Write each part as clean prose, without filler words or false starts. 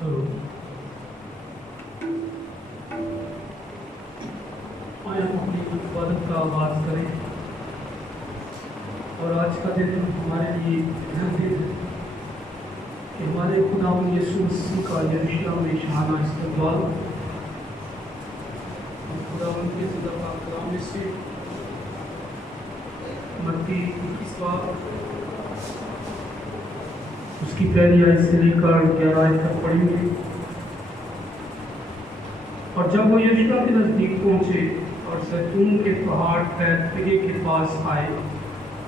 तो आए हम अपनी इबादत का आगाज करें। और आज का दिन हमारे लिए दिन है कि हमारे खुदा यीशु मसीह का यरूशलेम में शाहाना इस्तकबाल खुदा के ज़िंदा पाक कलाम में से मत्ती 21 उसकी पहली आयत से लेकर 11 आयत तक पढ़ेंगे। और जब वो यरूशलेम के नज़दीक पहुंचे और जैतून के पहाड़ बैतफगे के पास आए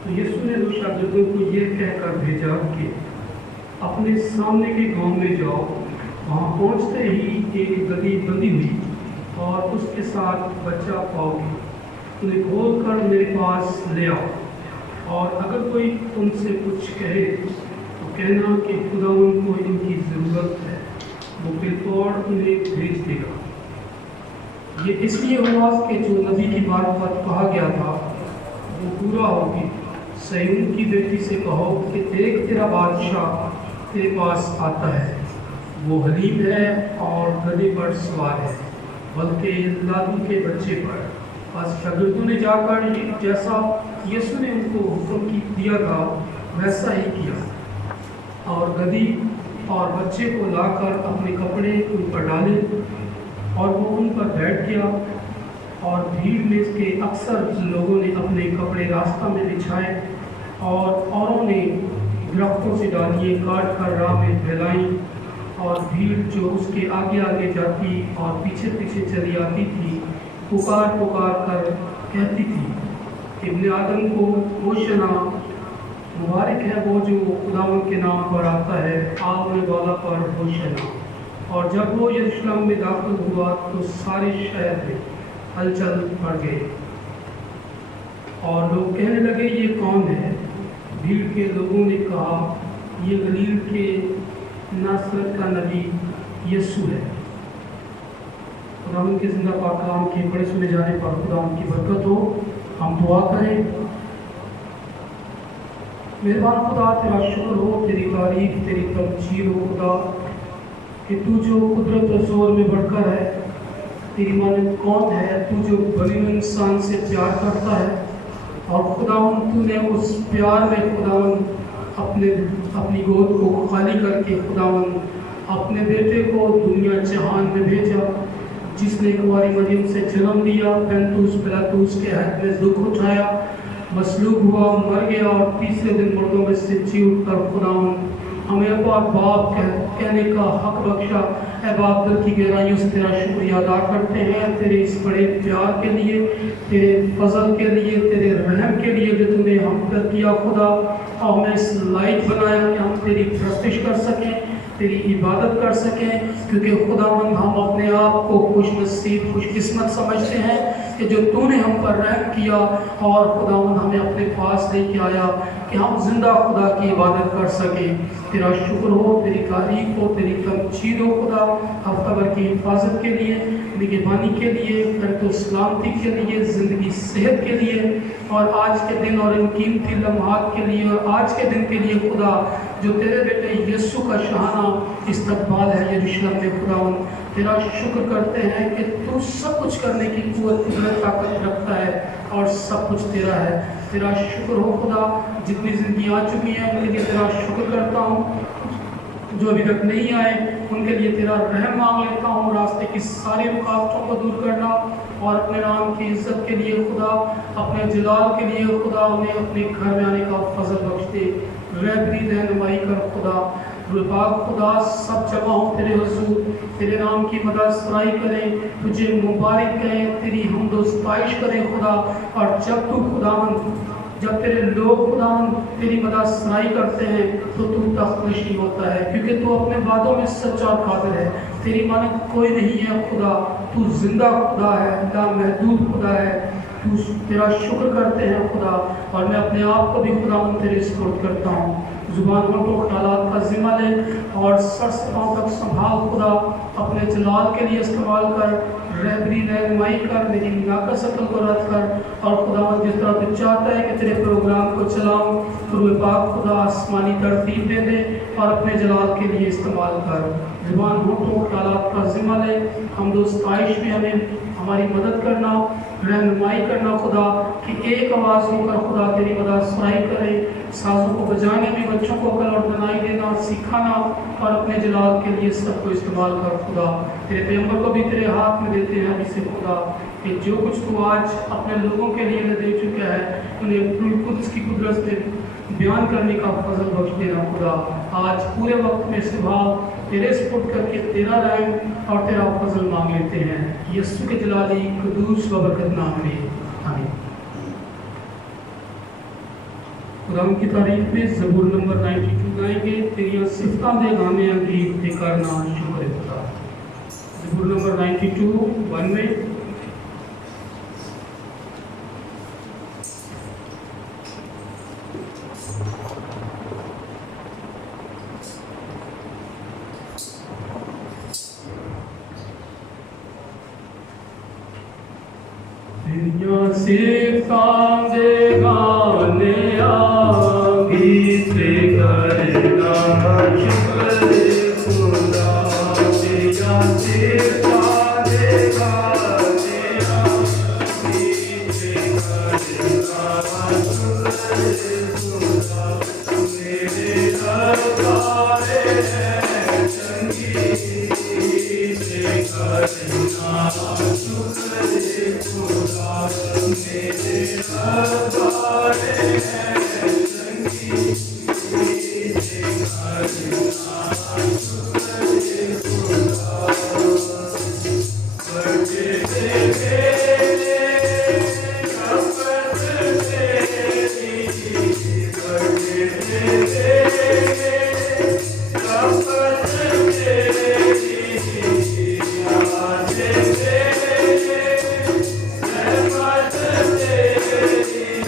तो यीशु ने 2 शागिर्दों को यह कहकर भेजा कि अपने सामने के गांव में जाओ। वहां पहुंचते ही एक गदही बंधी हुई और उसके साथ बच्चा पाओगे, उन्हें खोल कर मेरे पास ले आओ। और अगर कोई तुमसे कुछ कहे तो कहना कि खुदावंद को इनकी ज़रूरत है, वो बिलौर उन्हें भेज देगा। ये इसलिए हुआ कि जो नबी की मार्फत कहा गया था वो पूरा होगी। सयून की बेटी से कहो कि देख तेरा बादशाह तेरे पास आता है, वो हलीम है और गधे पर सवार है, बल्कि लादू के बच्चे पर। बस शागिर्दों ने जाकर जैसा यीशु ने उनको हुक्म दिया था वैसा ही किया और गधी और बच्चे को लाकर अपने कपड़े उन पर डाले और वो उन पर बैठ गया। और भीड़ में के अक्सर लोगों ने अपने कपड़े रास्ता में बिछाए और औरों ने दरख्तों से डालियाँ काट कर राह में फैलाई। और भीड़ जो उसके आगे आगे जाती और पीछे पीछे चली आती थी पुकार पुकार कर कहती थी, इब्ने आदम को होशना, मुबारक है वो जो खुदावंद के नाम पर आता है, आने वाला पर होशना। और जब वो यरूशलेम में दाखिल हुआ तो सारे शहर में हलचल पड़ गई और लोग कहने लगे ये कौन है। भीड़ के लोगों ने कहा ये गलील के नासरत का नबी यीशु है। खुदावंद के ज़िंदा पाक कलाम के बड़े सुने जाने पर खुदावंद की बरकत हो। हम दुआ करें। मेहरबान खुदा तेरा शुक्र हो, तेरी तारीफ तेरी तमजीद हो खुदा कि तू जो कुदरत और जोर में बढ़कर है, तेरी मानद कौन है, तू जो गरीब इंसान से प्यार करता है। और खुदावंद तूने उस प्यार में खुदावंद अपनी गोद को खाली करके खुदावंद अपने बेटे को दुनिया जहान में भेजा, जिसने कुंवारी मरियम से जन्म लिया, पैंतूस पिलातूस के हक में दुख उठाया, मसलूब हुआ, मर गया और तीसरे दिन मुर्दों में से जी उठकर खुदावंद हमें अपना बाप कहने का हक बख्शा। ऐ बाप दिल की गहराइयों से तेरा शुक्रिया अदा करते हैं तेरे इस बड़े प्यार के लिए, तेरे फजल के लिए, तेरे रहम के लिए जो तूने हम पर किया खुदा। और हमें इस लायक बनाया कि हम तेरी प्रस्तिश कर सकें, तेरी इबादत कर सकें, क्योंकि खुदावंद हम अपने आप को खुशनसीब खुशकिस्मत समझते हैं कि जो तूने हम पर रहम किया और खुदावंद हमें अपने पास लेके आया कि हम जिंदा खुदा की इबादत कर सकें। तेरा शुक्र हो, तेरी तारीफ हो, तेरी तमजीद हो खुदा, हफ्ता भर की हिफाजत के लिए, निगहबानी के लिए, फिर सलामती के लिए, ज़िंदगी सेहत के लिए और आज के दिन और इन कीमती लम्हात के लिए और आज के दिन के लिए खुदा जो तेरे बेटे यीशु का शाहाना इस्तकबाल है यरूशलेम में। खुदावंद तेरा शुक्र करते हैं कि तू सब कुछ करने की कुव्वत कुदरत ताकत रखता है और सब कुछ तेरा है। तेरा शुक्र हो खुदा, जितनी ज़िंदगी आ चुकी है उनके लिए तेरा शुक्र करता हूँ, जो अभी तक नहीं आए उनके लिए तेरा रहम मांग लेता हूँ। रास्ते की सारी रुकावटों को दूर करना और अपने नाम की इज्जत के लिए खुदा, अपने जलाल के लिए खुदा, उन्हें अपने घर में आने का फजल बख्श दे, रहबरी रहनुमाई कर खुदा। पाक खुदा सब जमा हो तेरे हुजूर, तेरे नाम की मदद सराई करें, तुझे मुबारक करें, तेरी हमदो सताइश करें खुदा। और जब तू खुदावंद जब तेरे लोग खुदावंद तेरी मदद सराई करते हैं तो तू तख्तनशी होता है, क्योंकि तू अपने वादों में सच्चा और कादिर है, तेरी मानद कोई नहीं है खुदा। तू जिंदा खुदा है, लामहदूद खुदा है। तू तेरा शुक्र करते हैं खुदा। और मैं अपने आप को भी खुदावंद तेरे स्पुर्द करता हूँ। जुबान होठों ख्यालात का जिम्मा ले और सर से पाँव तक संभाल खुदा, अपने जलाल के लिए इस्तेमाल कर, रहबरी रहनुमाई कर, मेरी नाकस अक़ल को रद्द कर। और खुदावंद जिस तरह तू चाहता है कि तेरे प्रोग्राम को चलाऊँ वे पाक खुदा आसमानी तरतीब दे दे और अपने जलाल के लिए इस्तेमाल कर। ज़ुबान होठों के हालात का ज़िम्मा ले, हम दोस्त आइश में हमें हमारी मदद करना, रहनुमाई करना खुदा, कि एक आवाज़ होकर खुदा तेरी मदद सुनाई करे। साजों को बजाने में बच्चों को अकल और दनाई देना सिखाना और अपने जलाल के लिए सबको इस्तेमाल कर खुदा। तेरे पैगंबर को भी तेरे हाथ में देते हैं इसे खुदा, कि जो कुछ तू आज अपने लोगों के लिए दे चुका है उन्हें रूह कुद्स की कुदरत में बयान करने का फजल बख्श देना खुदा। आज पूरे वक्त में सुबह तेरे सपुर्द करके तेरा रहम और तेरा फजल मांग लेते हैं, यीशु के जलाली कुदूस व बरकत नाम में, आमीन। खुदा की तारीफ में ज़बूर नंबर 92 गाएंगे। तेरियां सिफतां दे गाने गीत ते करना शुक्र खुदा। ज़बूर नंबर 92 1 में सिफतां दे गाने गीत करना शुक्र खुदा। तेरा सिफतां दे गाने गीत करना शुक्र खुदा। मेरे दरबार है चंगी गीत करना शुक्र खुदा। मेरे दरबार है चंगी गीत करना शुक्र खुदा। बड़े तेरे शफ़क़त तेरी, बड़े तेरे शफ़क़त तेरी, याद तेरे रहमत तेरी।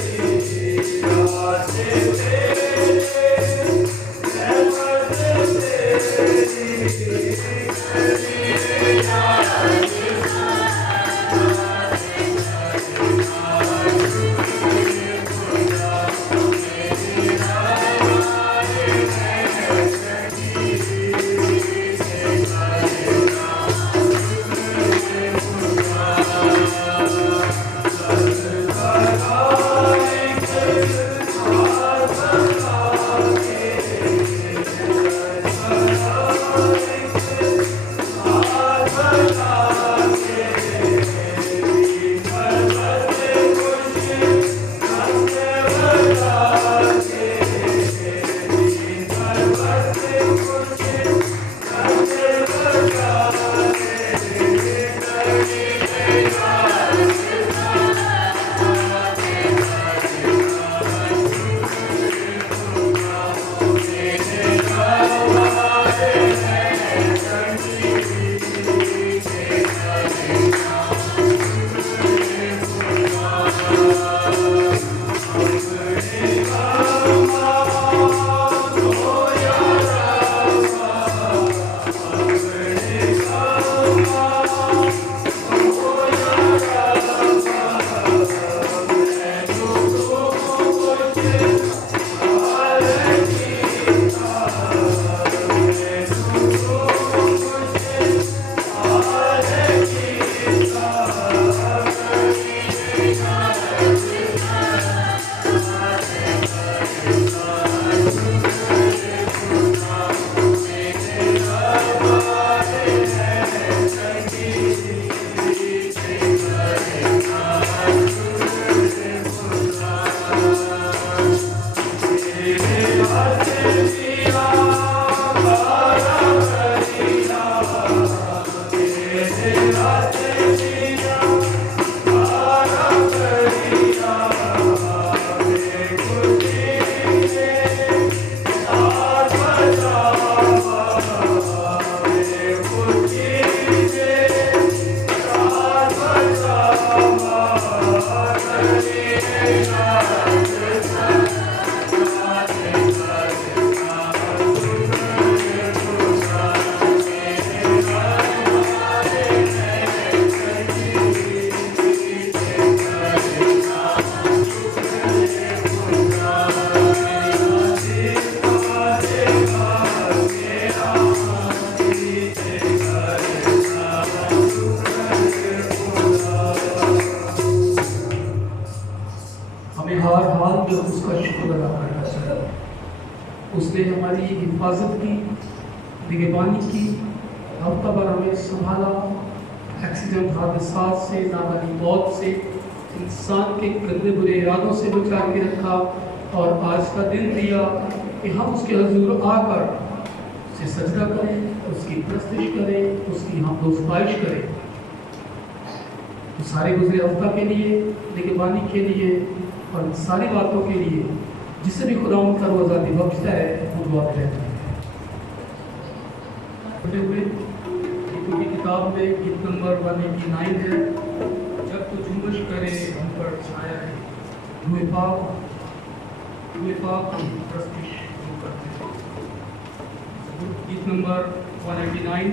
हमारी हिफाजत की, निगहबानी की, हफ्ता भर हमें संभाला, एक्सीडेंट हादसात से, नादानी मौत से, इंसान के गंदे बुरे इरादों से बचा के रखा और आज का दिन दिया कि हम उसके हजूर आकर उसे सजदा करें, उसकी प्रस्तिश करें, उसकी हम दोस्ताइश करें। तो सारे गुजरे हफ्ता के लिए, निगहबानी के लिए और सारी बातों के लिए जिसे भी खुदा उनका रोज़ाती बख्शता है वो दुआ रहता है। गीतों की किताब में गीत नंबर 189 है, जब तो जुम्बश करे हम पर छाया है, रूए पाक हम प्रस्तिश करते हैं। गीत नंबर 189।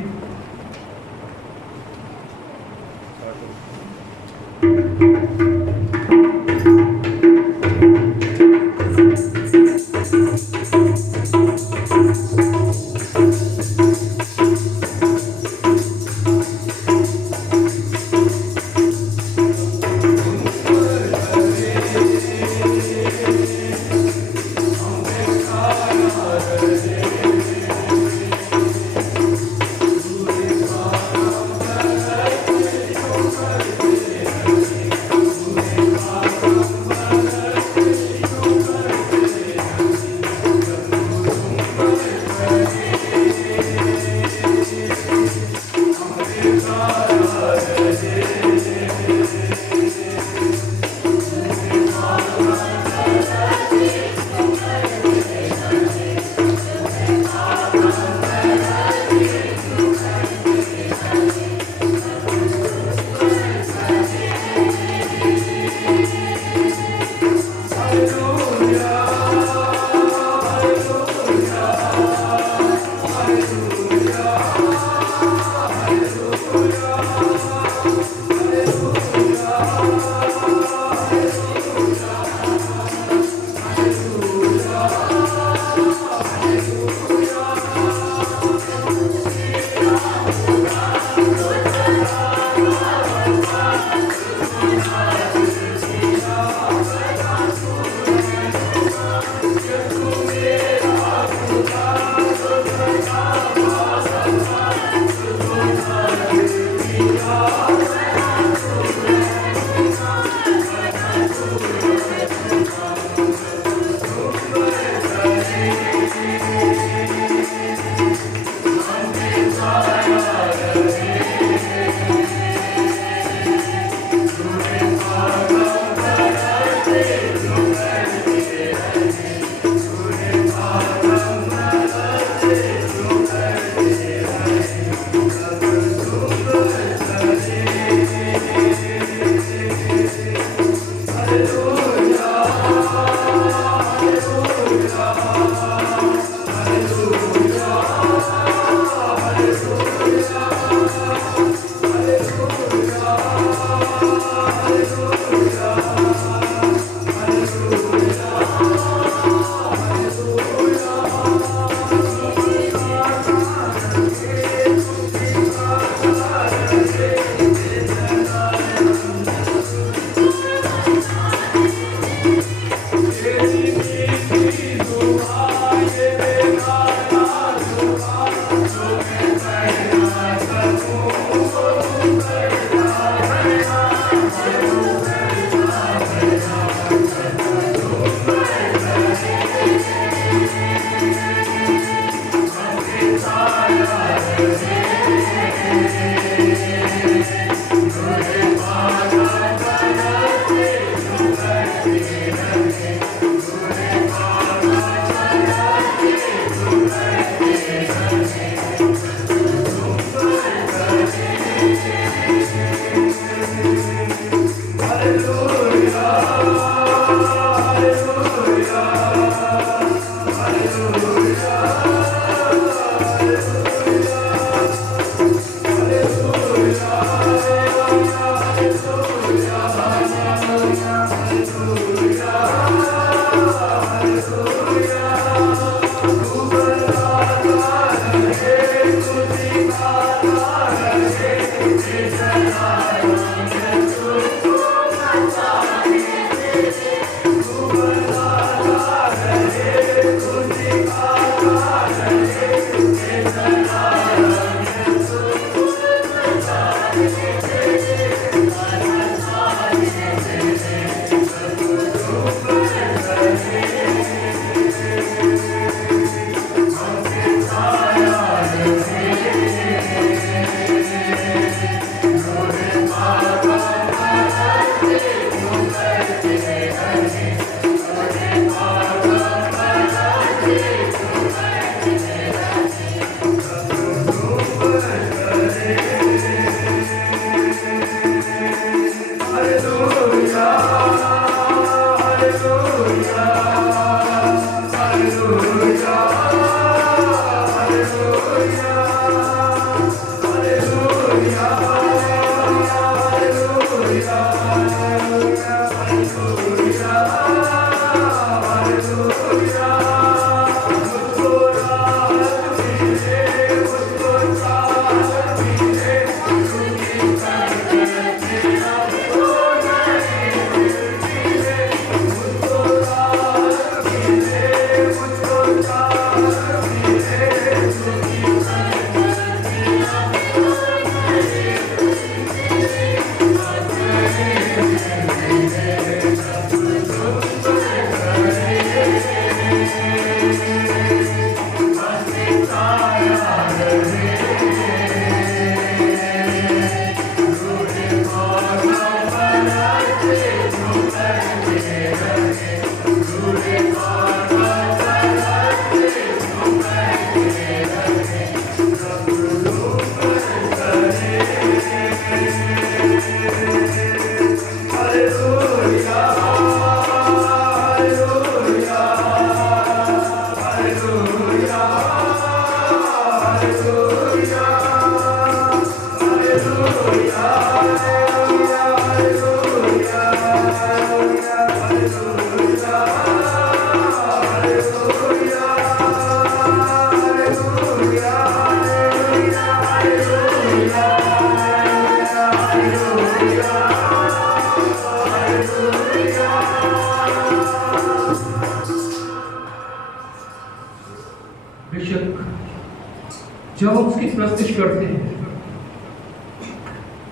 बेशक जब हम उसकी प्रस्तुति करते हैं,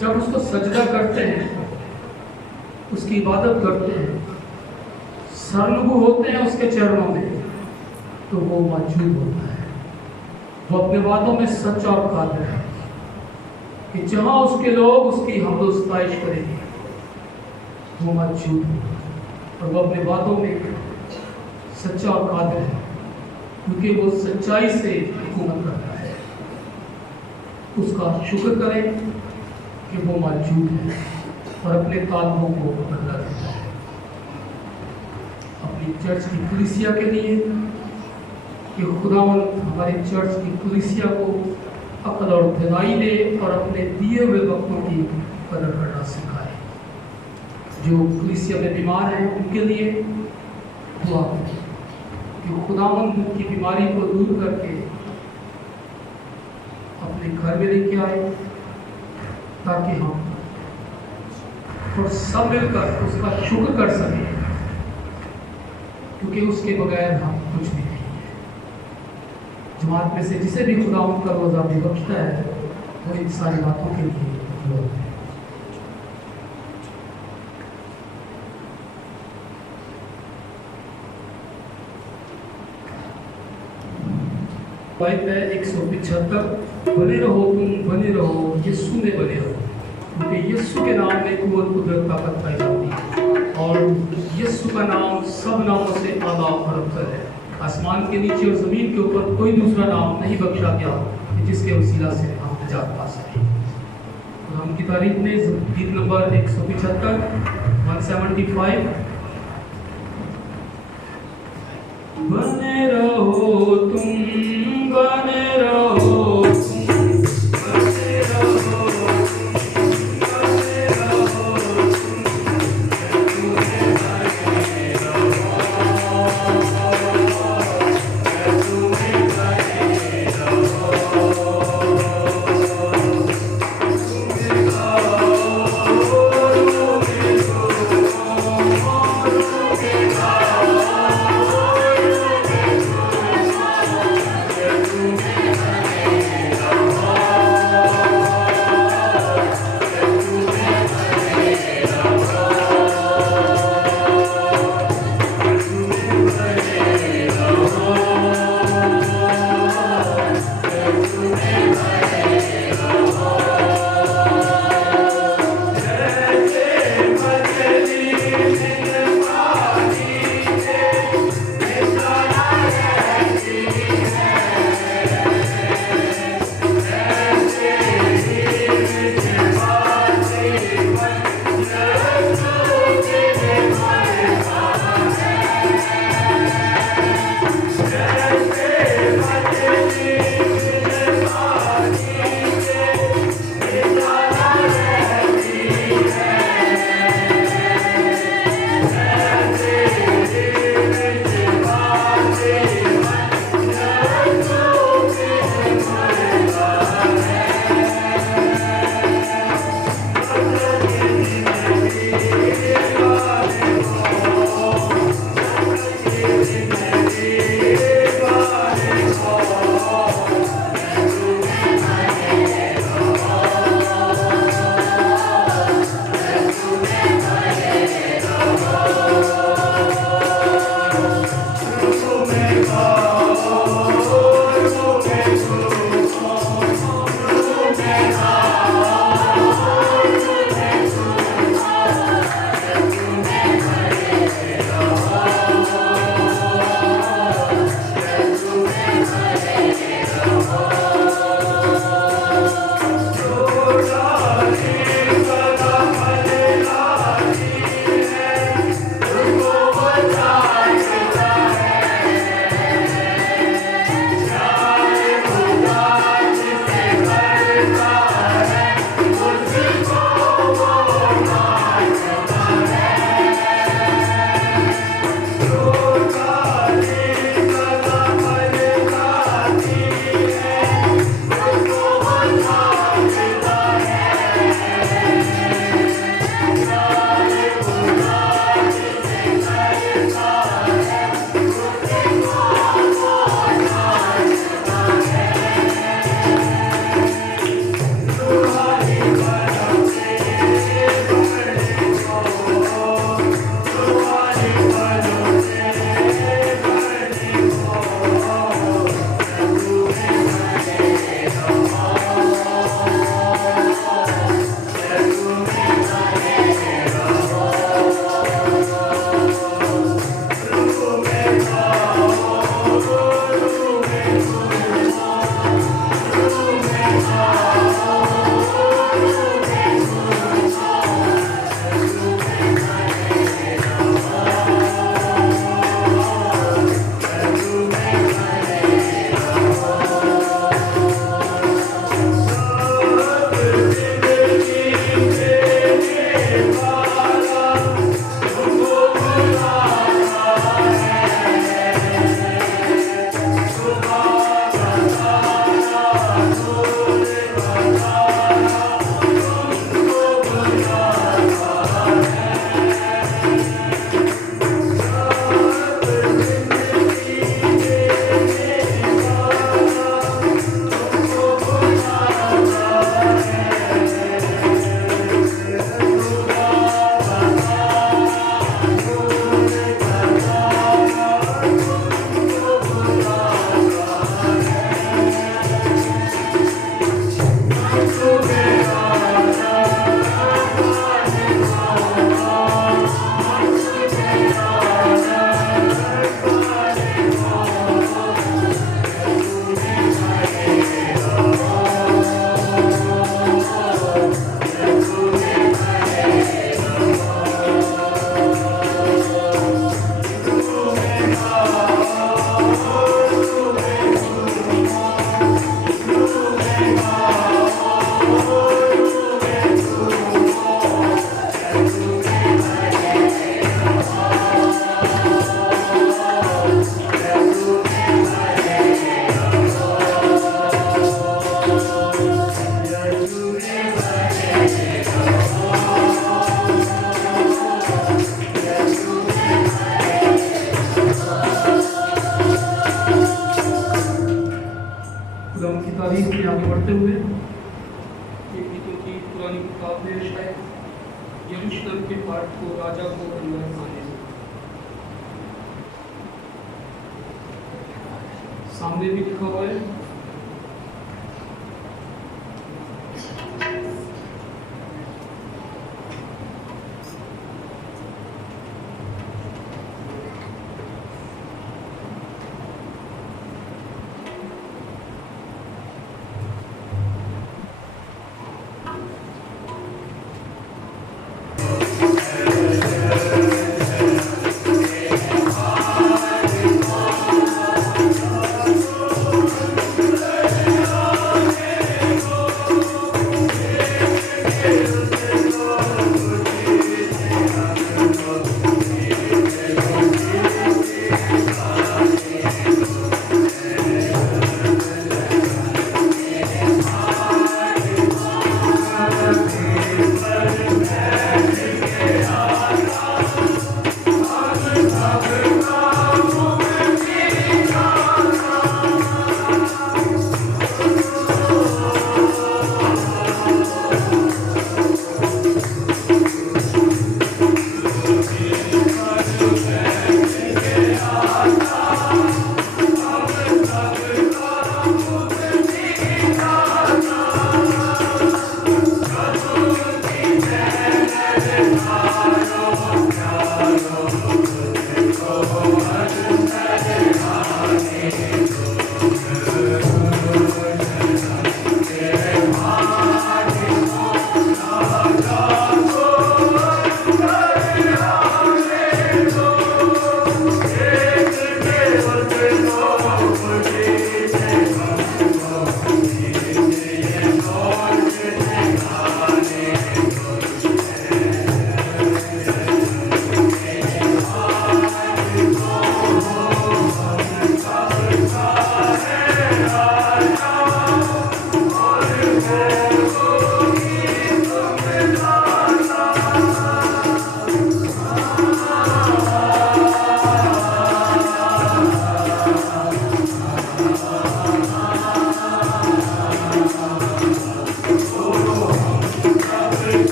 जब उसको सजदा करते हैं, उसकी इबादत करते हैं, सरलगु होते हैं उसके चरणों में, तो वो मौजूद होता है। वो अपने वादों में सच और कादिर है कि जहां उसके लोग उसकी हमदो सताइश करेंगे, वो मौजूद है। और वो अपने वादों में सच्चा और कादिर है, क्योंकि वो सच्चाई से हुकूमत करता है। उसका शुक्र करें कि वो मौजूद है और अपने ताल्बों को बदला देता है। अपनी चर्च की कलीसिया के लिए कि खुदावंद हमारे चर्च की कलीसिया को अक्ल और दिलाई दे और अपने दिए हुए वक्तों की कदर करना सिखाए। जो कलीसिया में बीमार हैं उनके लिए दुआ करें कि खुदावंद उनकी बीमारी को दूर करके अपने घर में लेके आए, ताकि हम और सब मिलकर उसका शुक्र कर सकें, क्योंकि उसके बगैर हम कुछ भी नहीं है। जमात में से जिसे भी खुदावंद का रोज़ा भी बख्शता है, वो इन सारी बातों के लिए दुआ है। है 175, बने रहो तुम, बने रहो यीशु में, बने रहो, क्योंकि यीशु के नाम में कुव्वत, कुदरत, ताकत पाई जाती है और यीशु का नाम सब नामों से आला और अफजल है। आसमान के नीचे और ज़मीन के ऊपर कोई दूसरा नाम नहीं बख्शा गया जिसके वसीला से हम निजात पा सकें। तो हम की तारीफ में गीत नंबर 175 175, बने रहो तुम, बने रहो खुदा की तारीफ में आगे बढ़ते हुए एक गीतों की पुरानी किताब में शायद यरूशलेम के पाठ को राजा को अंदर आने सामने भी लिखा हुआ है।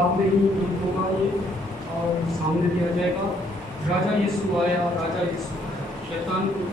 किताब में ही गीत होगा ये और सामने दिया जाएगा। राजा यीशु आया, राजा यीशु आया। शैतान को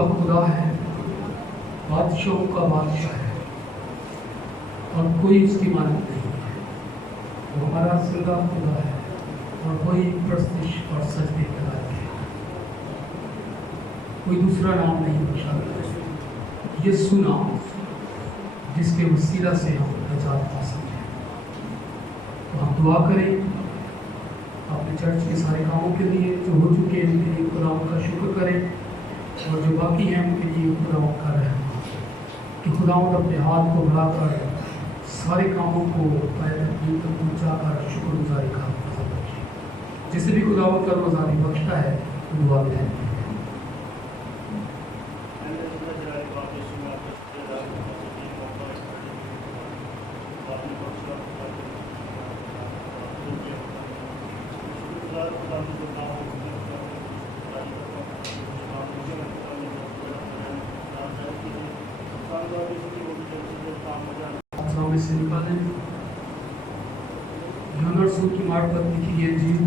का खुदा है, बादशाहों का बादशाह है और कोई उसकी मानत नहीं है। वो हमारा जिंदा खुदा है और वही प्रस्तिश और सजदे के लायक है। कोई दूसरा नाम नहीं बचा, यीशु नाम, जिसके वसीला से हम निजात पा सकते हैं। तो हम दुआ करें अपने चर्च के सारे कामों के लिए, जो हो चुके हैं उनके लिए खुदा का शुक्र करें और जो बाकी हैं उनके लिए खुदा का रहम कि खुदा अपने हाथ को बढ़ाकर सारे कामों को अपनी तक पहुँचाकर शुक्रगुजारी का मतलब रखें। जिसे भी खुदा का रोज़ारी बख्शता है दुआ में है। में से निकालें यूहन्ना रसूल की मार्फत लिखी गई इंजील,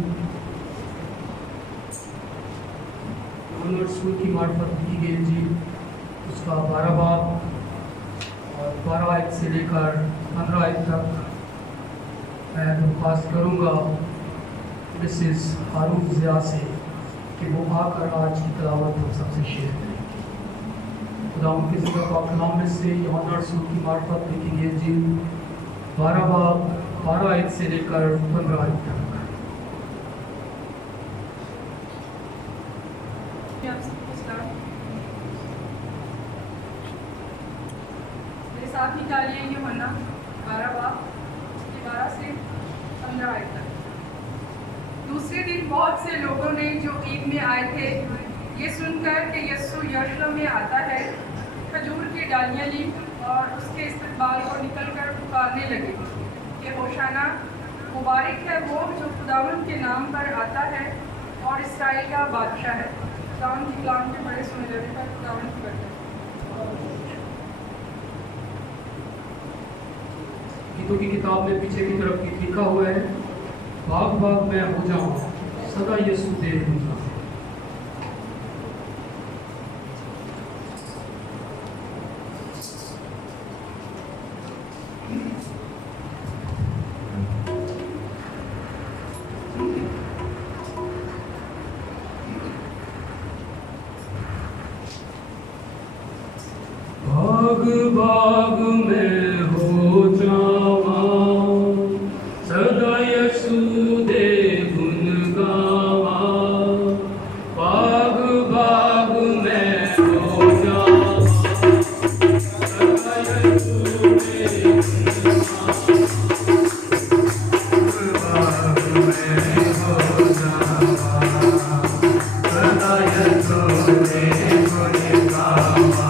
यूहन्ना रसूल की मार्फत लिखी गई इंजील उसका 12 बाब और 12 आयत से लेकर 15 आयत तक मैं दरख्वास्त करूँगा मिसेस हारून ज़िया से कि वो आकर आज की तलावत हम सबसे शेयर करें। खुदा उनके ज़िक्र पाक कलाम में से यूहन्ना रसूल की मार्फत लिखी गई इंजील 12 बाब 12 आयत से लेकर 15 आयत तक। मेरे साथ निकालिए यूहन्ना 12 बाब 12 से 15 आयत तक। दूसरे दिन बहुत से लोगों ने जो ईद में आए थे ये सुनकर कि यीशु यरूशलेम में आता है, खजूर की डालियाँ ली और उसके इस्तकबाल को निकलकर पुकारने लगे कि होशाना, मुबारक है वो जो खुदावंद के नाम पर आता है और इस्राएल का बादशाह है। खुदावंद की कलाम के बड़े सुने जाने पर खुदावंद की बरकत। गीतों की किताब में पीछे की तरफ लिखा हुआ है, बाग बाग मैं हो जाऊँ सदा यीशु दे दूँगा। बाग बाग में हो जावा सदा यीशु दे गुन गावा। बाग बाग में हो जावा सदा यीशु दे गुन गावा। बाग में हो जावा सदा यीशु दे गुन गावा।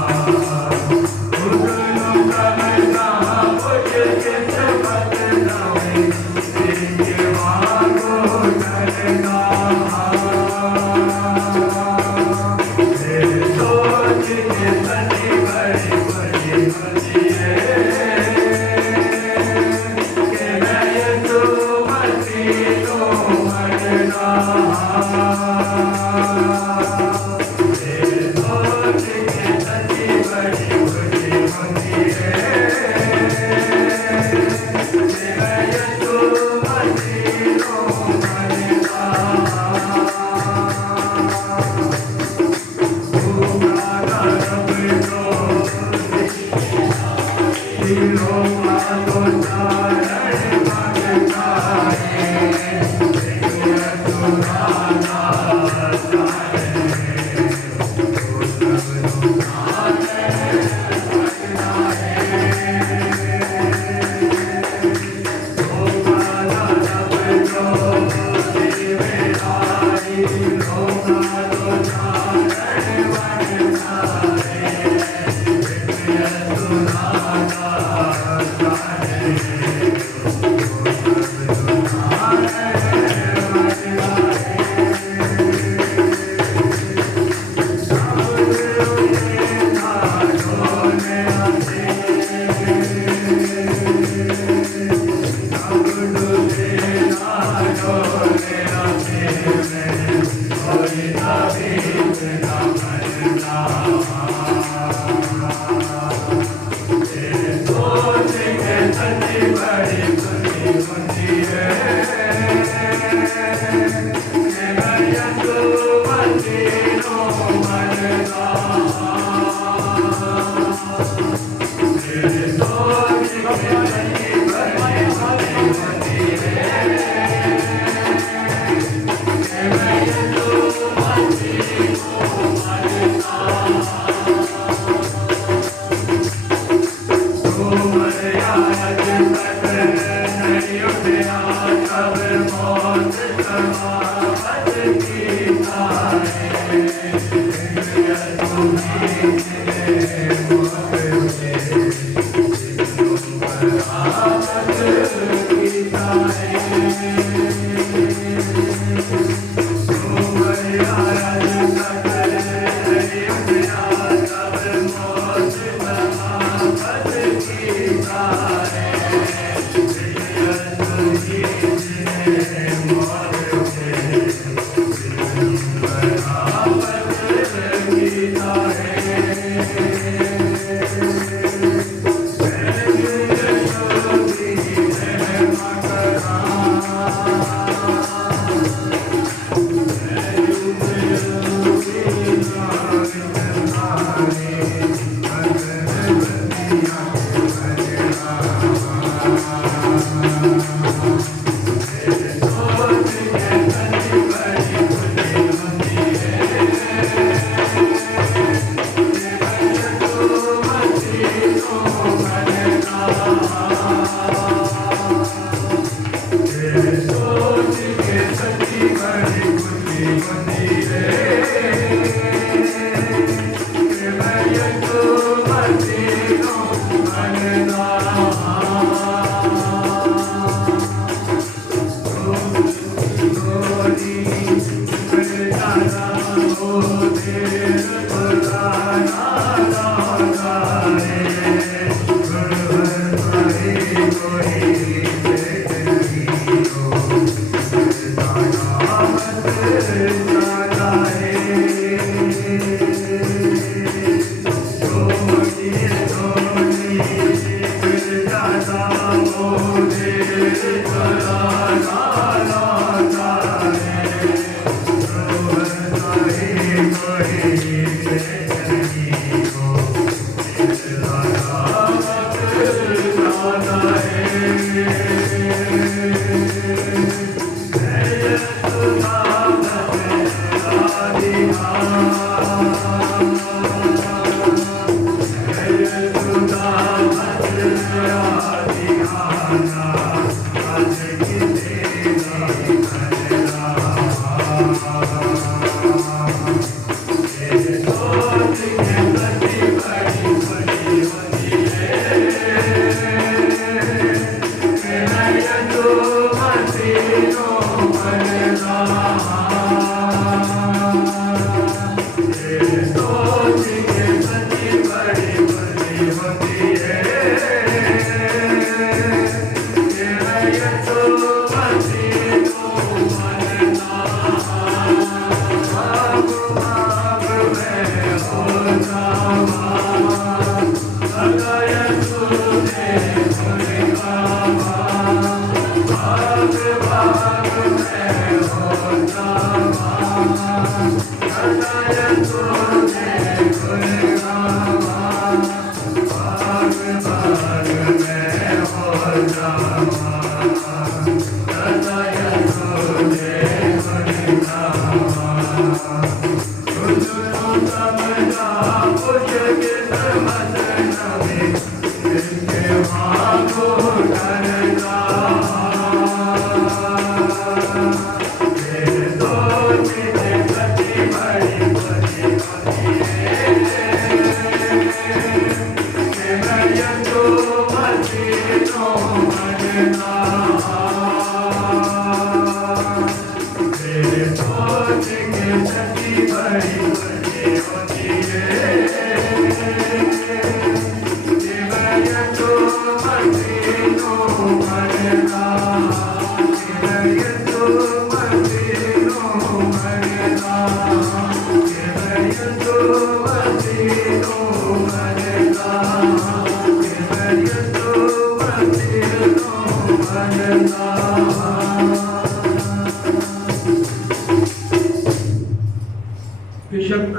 बेशक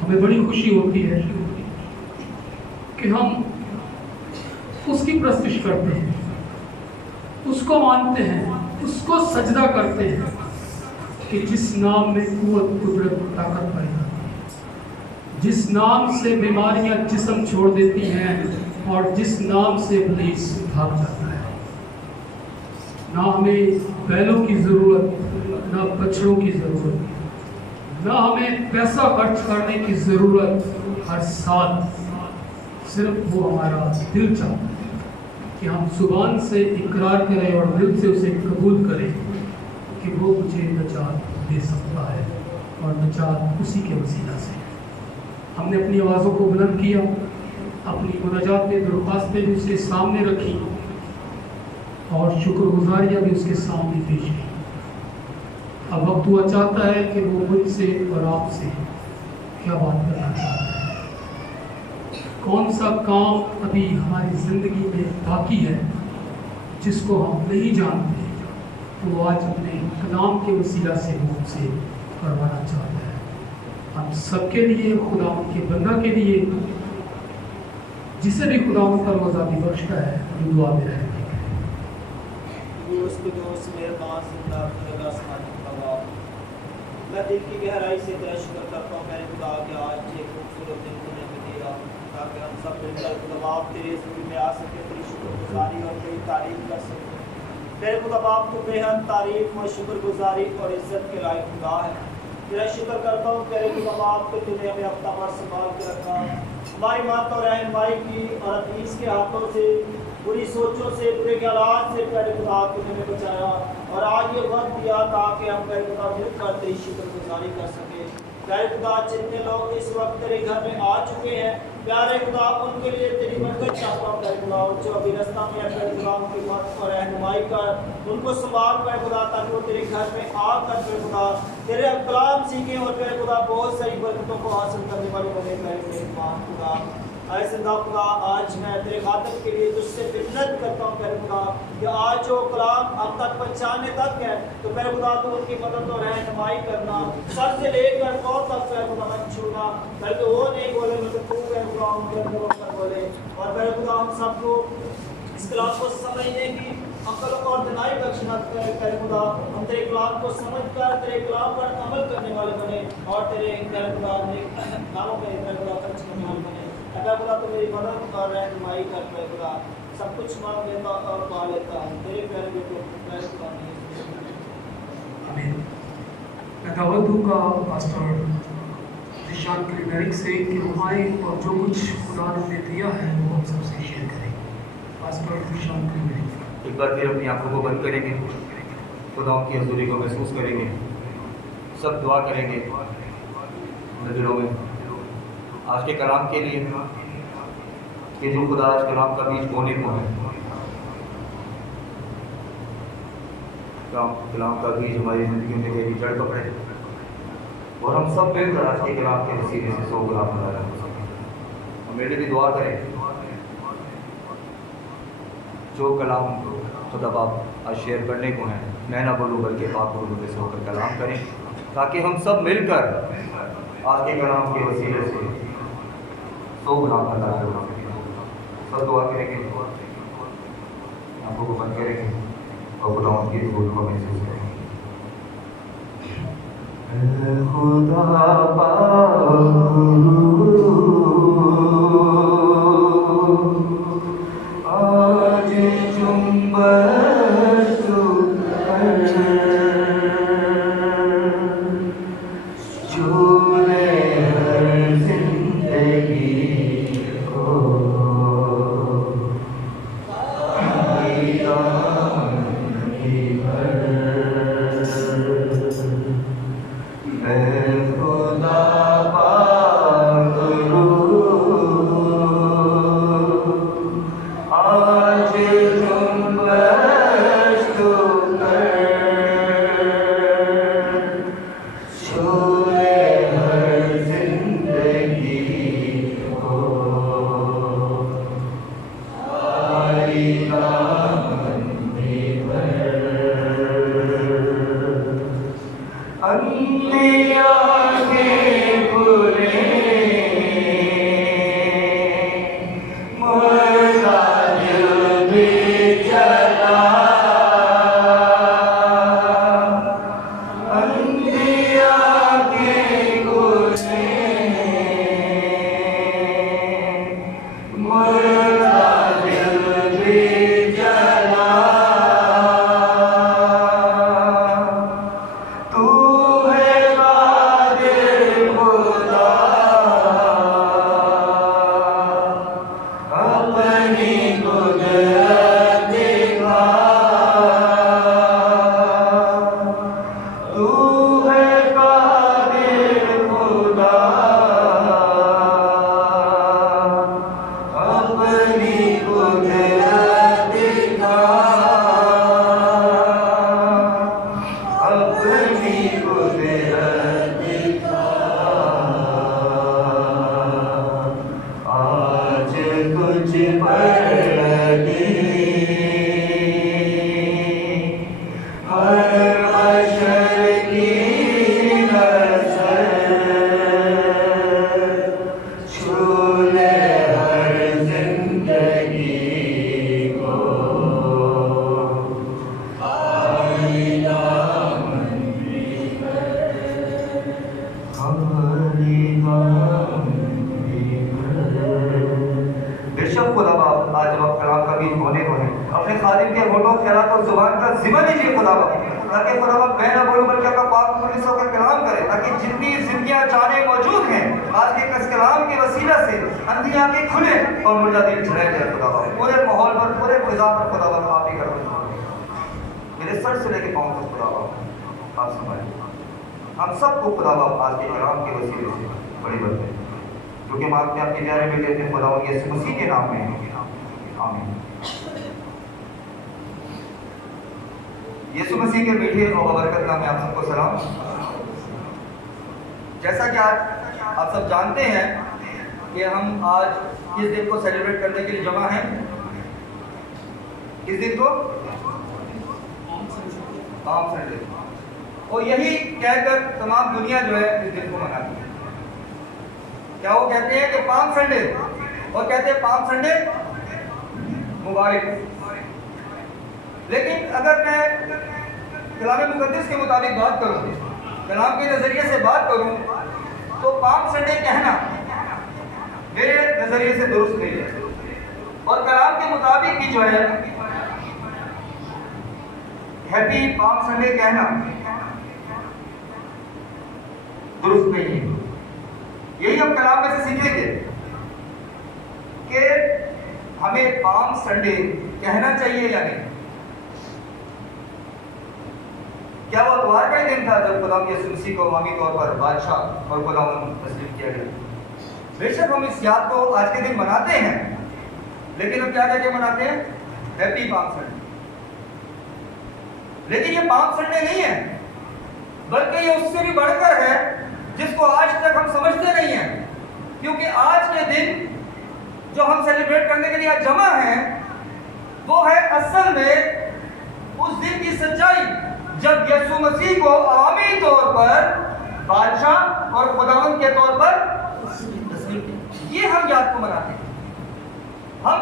हमें बड़ी खुशी होती है कि हम उसकी प्रस्तुति करते हैं, उसको मानते हैं, उसको सजदा करते हैं कि जिस नाम में कुव्वत, कुदरत, ताकत पाई जाती है, जिस नाम से बीमारियां जिस्म छोड़ देती हैं और जिस नाम से इब्लीस भाग जाता है। ना हमें बैलों की ज़रूरत, ना बछड़ों की ज़रूरत, ना हमें पैसा खर्च करने की ज़रूरत। हर साल सिर्फ वो हमारा दिल चाहता है कि हम जुबान से इकरार करें और दिल से उसे कबूल करें कि वो मुझे नजात दे सकता है, और नजात उसी के वसीला से। हमने अपनी आवाज़ों को बुलंद किया, अपनी मुनाजातें, दरख्वास्तें भी उसके सामने रखी और शुक्रगुजारियाँ भी उसके सामने पेश की। अब वक्त हुआ चाहता है कि वो मुझसे और आपसे क्या बात करना चाहता है। कौन सा काम अभी हमारी ज़िंदगी में बाकी है जिसको हम नहीं जानते, वो आज अपने कलाम के वसीला से मुझसे करवाना चाहता है। हम सबके लिए, खुदा के बंदा के लिए, जिसे भी खुदा पर आज़ादी बख्शता है, हम दुआ में रहेंगे। मैं दिल की गहराई से तेरा शुक्र करता हूँ मेरे खुदा कि आज एक खूबसूरत दिन तूने हमें दिया, ताकि हम सब मिलकर खुदा बाप तेरे ज़मीन में आ सके, तेरी शुक्रगुजारी और तेरी तारीफ कर सके। मेरे खुदा बाप तू बेहद तारीफ और शुक्रगुजारी और इज्जत के लायक खुदा है। तेरा शुक्र करता हूँ तेरे खुदा बाप कि तूने हमें अपना पर संभाल के रखा, हमारी माता और रहनुमाई की और अतीस के हाथों से, बुरी सोचों से, बुरे ख्यालात से प्यारे खुदा तूने हमें बचाया और आज ये वक्त दिया ताकि हम प्यारे खुदा मिलकर तेरी शुक्रगुजारी कर सके। प्यारे खुदा जितने लोग इस वक्त तेरे घर में आ चुके हैं, प्यारे खुदा उनके लिए तेरी बरकत चाहता हूँ प्यारे खुदा, जो अभी रास्ता में प्यारे खुदा उनकी मदद और रहनुमाई कर उनको संभाल प्यारे खुदा, ताकि वो तेरे घर में आकर प्यारे खुदा तेरे कलाम सीखें और प्यारे खुदा बहुत सारी बरकतों को हासिल करने वाले बने प्यारे खुदा। ऐसे खुदा आज मैं तेरे खातिर के लिए तुझसे मिन्नत करता हूँ प्यारे खुदा कि आज जो कलाम अब तक पहुँचाने तक है, तो प्यारे खुदा तो उनकी मदद और रहनुमाई करना, सर से लेकर कौन तक प्यारे खुदा मत छूना, बल्कि वो नहीं बोले मतलब तू प्यारे खुदा उनके अंदर बोले। और प्यारे खुदा हम सबको इस कलाम को समझने की अकल और दिनाई बख्शना प्यारे खुदा, हम तेरे कलाम को समझ कर तेरे कलाम पर अमल करने वाले बने और तेरे प्यारे खुदा अपने कामों में प्यारे खुदा खर्च करने वाले बने। अगर खुदा तो मेरी मदद और रहनुमाई कर प्यारे खुदा, सब कुछ मांग लेता और पा लेता हूँ तेरे प्यारे बेटे प्यारे खुदा में। आमीन। मैं दावत दूँगा पास्टर जिशान क्लिमेरिक से कि वो आए और जो कुछ खुदा ने दिया है वो हम सबसे शेयर करें। पास्टर जिशान क्लिमेरिक। एक बार फिर अपनी आंखों को बंद करेंगे, खुदा की हज़ूरी को महसूस करेंगे, सब दुआ करेंगे अपने दिलों में आज के कलाम के लिए कि जो खुदा आज कलाम का बीज बोने को है, कलाम का बीज हमारी ज़िंदगी में गहरी जड़ पकड़े और हम सब मिलकर आज के कलाम के वसीले से 100 गुलाम बना रहे हैं। मेरे लिए भी दुआ करें, जो कलाम खुदा बाप आज शेयर करने को है, मैं ना बोलूँ बल्कि पाक बोलूँ से होकर कलाम करें, ताकि हम सब मिलकर आज के कलाम के वसीले से 100 गुलाम बना रहे हैं। सब दुआ करेंगे, आंखों को बंद करेंगे और खुदा की हज़ूरी को महसूस करेंगे। खुदा आज जुम्बश चूले हर जिंदगी को खादिम के होठों ख्यालात और जुबान का जिम्मा लीजिए खुदावंद, ताकि खुदावंद मैं ना बोलूं बल्कि आपका पाक मुकद्दस होकर कलाम करे, ताकि जितनी जिंदगियां जाने मौजूद हैं आज के इस कलाम के वसीला से अंधी आंखें खुले और मुर्दा दिल चढ़ाए जाए खुदावंद। पूरे माहौल पर, पूरे फिजा पर खुदावंद आप ही करो, मेरे सर से लेके पांव तक खुदावंद आप संभालिए। हम सबको खुदावंद आज के कलाम के वसीले से बड़ी बरकत जो कि हम आपके प्यारे बेटे थे खुदावंद यीशु मसीह के नाम में, आमीन। यीशु मसीह के मीठे और बरकत नाम में आप सबको सलाम। जैसा कि आप सब जानते हैं कि हम आज किस दिन को सेलिब्रेट करने के लिए जमा हैं, किस दिन को? Palm Sunday. और यही कहकर तमाम दुनिया जो है इस दिन को मनाती है। क्या वो कहते हैं कि पाम संडे, और कहते हैं पाम संडे मुबारक। लेकिन अगर मैं कलाम मुकद्दस के मुताबिक बात करूं, कलाम के नजरिए से बात करूं, तो पाम संडे कहना मेरे नजरिए से दुरुस्त नहीं है, और कलाम के मुताबिक भी जो है हैप्पी पाम संडे कहना दुरुस्त नहीं है। यही हम कलाम में से सीखेंगे कि हमें पाम संडे कहना चाहिए या नहीं। क्या वो इतवार का ही दिन था जब खुदा यीशु मसीह को अवामी तौर पर बादशाह और खुदावंद तस्लीम किया गया? बेशक हम इस याद को आज के दिन मनाते हैं, लेकिन हम क्या कह के मनाते हैं? Happy palm Sunday. लेकिन ये पाम संडे नहीं है, बल्कि ये उससे भी बढ़कर है जिसको आज तक हम समझते नहीं हैं। क्योंकि आज के दिन जो हम सेलिब्रेट करने के लिए आज जमा हैं, वो है असल में उस दिन की सच्चाई जब यीशु मसीह को आमी तौर पर बादशाह और खुदावंद के तौर पर तस्लीम किया। ये हम याद को मनाते हैं। हम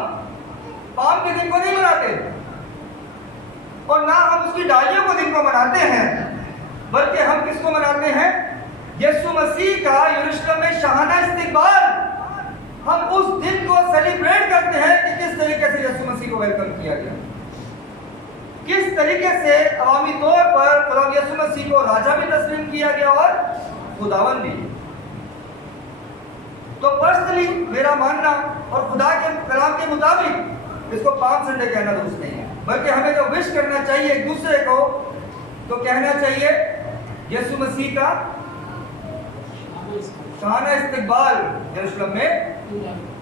पाम के दिन को नहीं मनाते, और ना हम उसकी डालियों को दिन को मनाते हैं, बल्कि हम किसको मनाते हैं? यीशु मसीह का यरूशलेम में शाहाना इस्तकबाल। हम उस दिन को सेलिब्रेट करते हैं कि किस तरीके से यीशु मसीह को वेलकम किया गया, किस तरीके से अवामी तौर पर खुदा यीशु मसीह को राजा भी तस्लीम किया गया और खुदावंद भी। तो पर्सनली मेरा मानना और खुदा के कलाम के मुताबिक इसको पाम संडे कहना दुरुस्त नहीं है, बल्कि हमें जो विश करना चाहिए एक दूसरे को, तो कहना चाहिए यीशु मसीह का शाहाना इस्तकबाल यरूशलेम में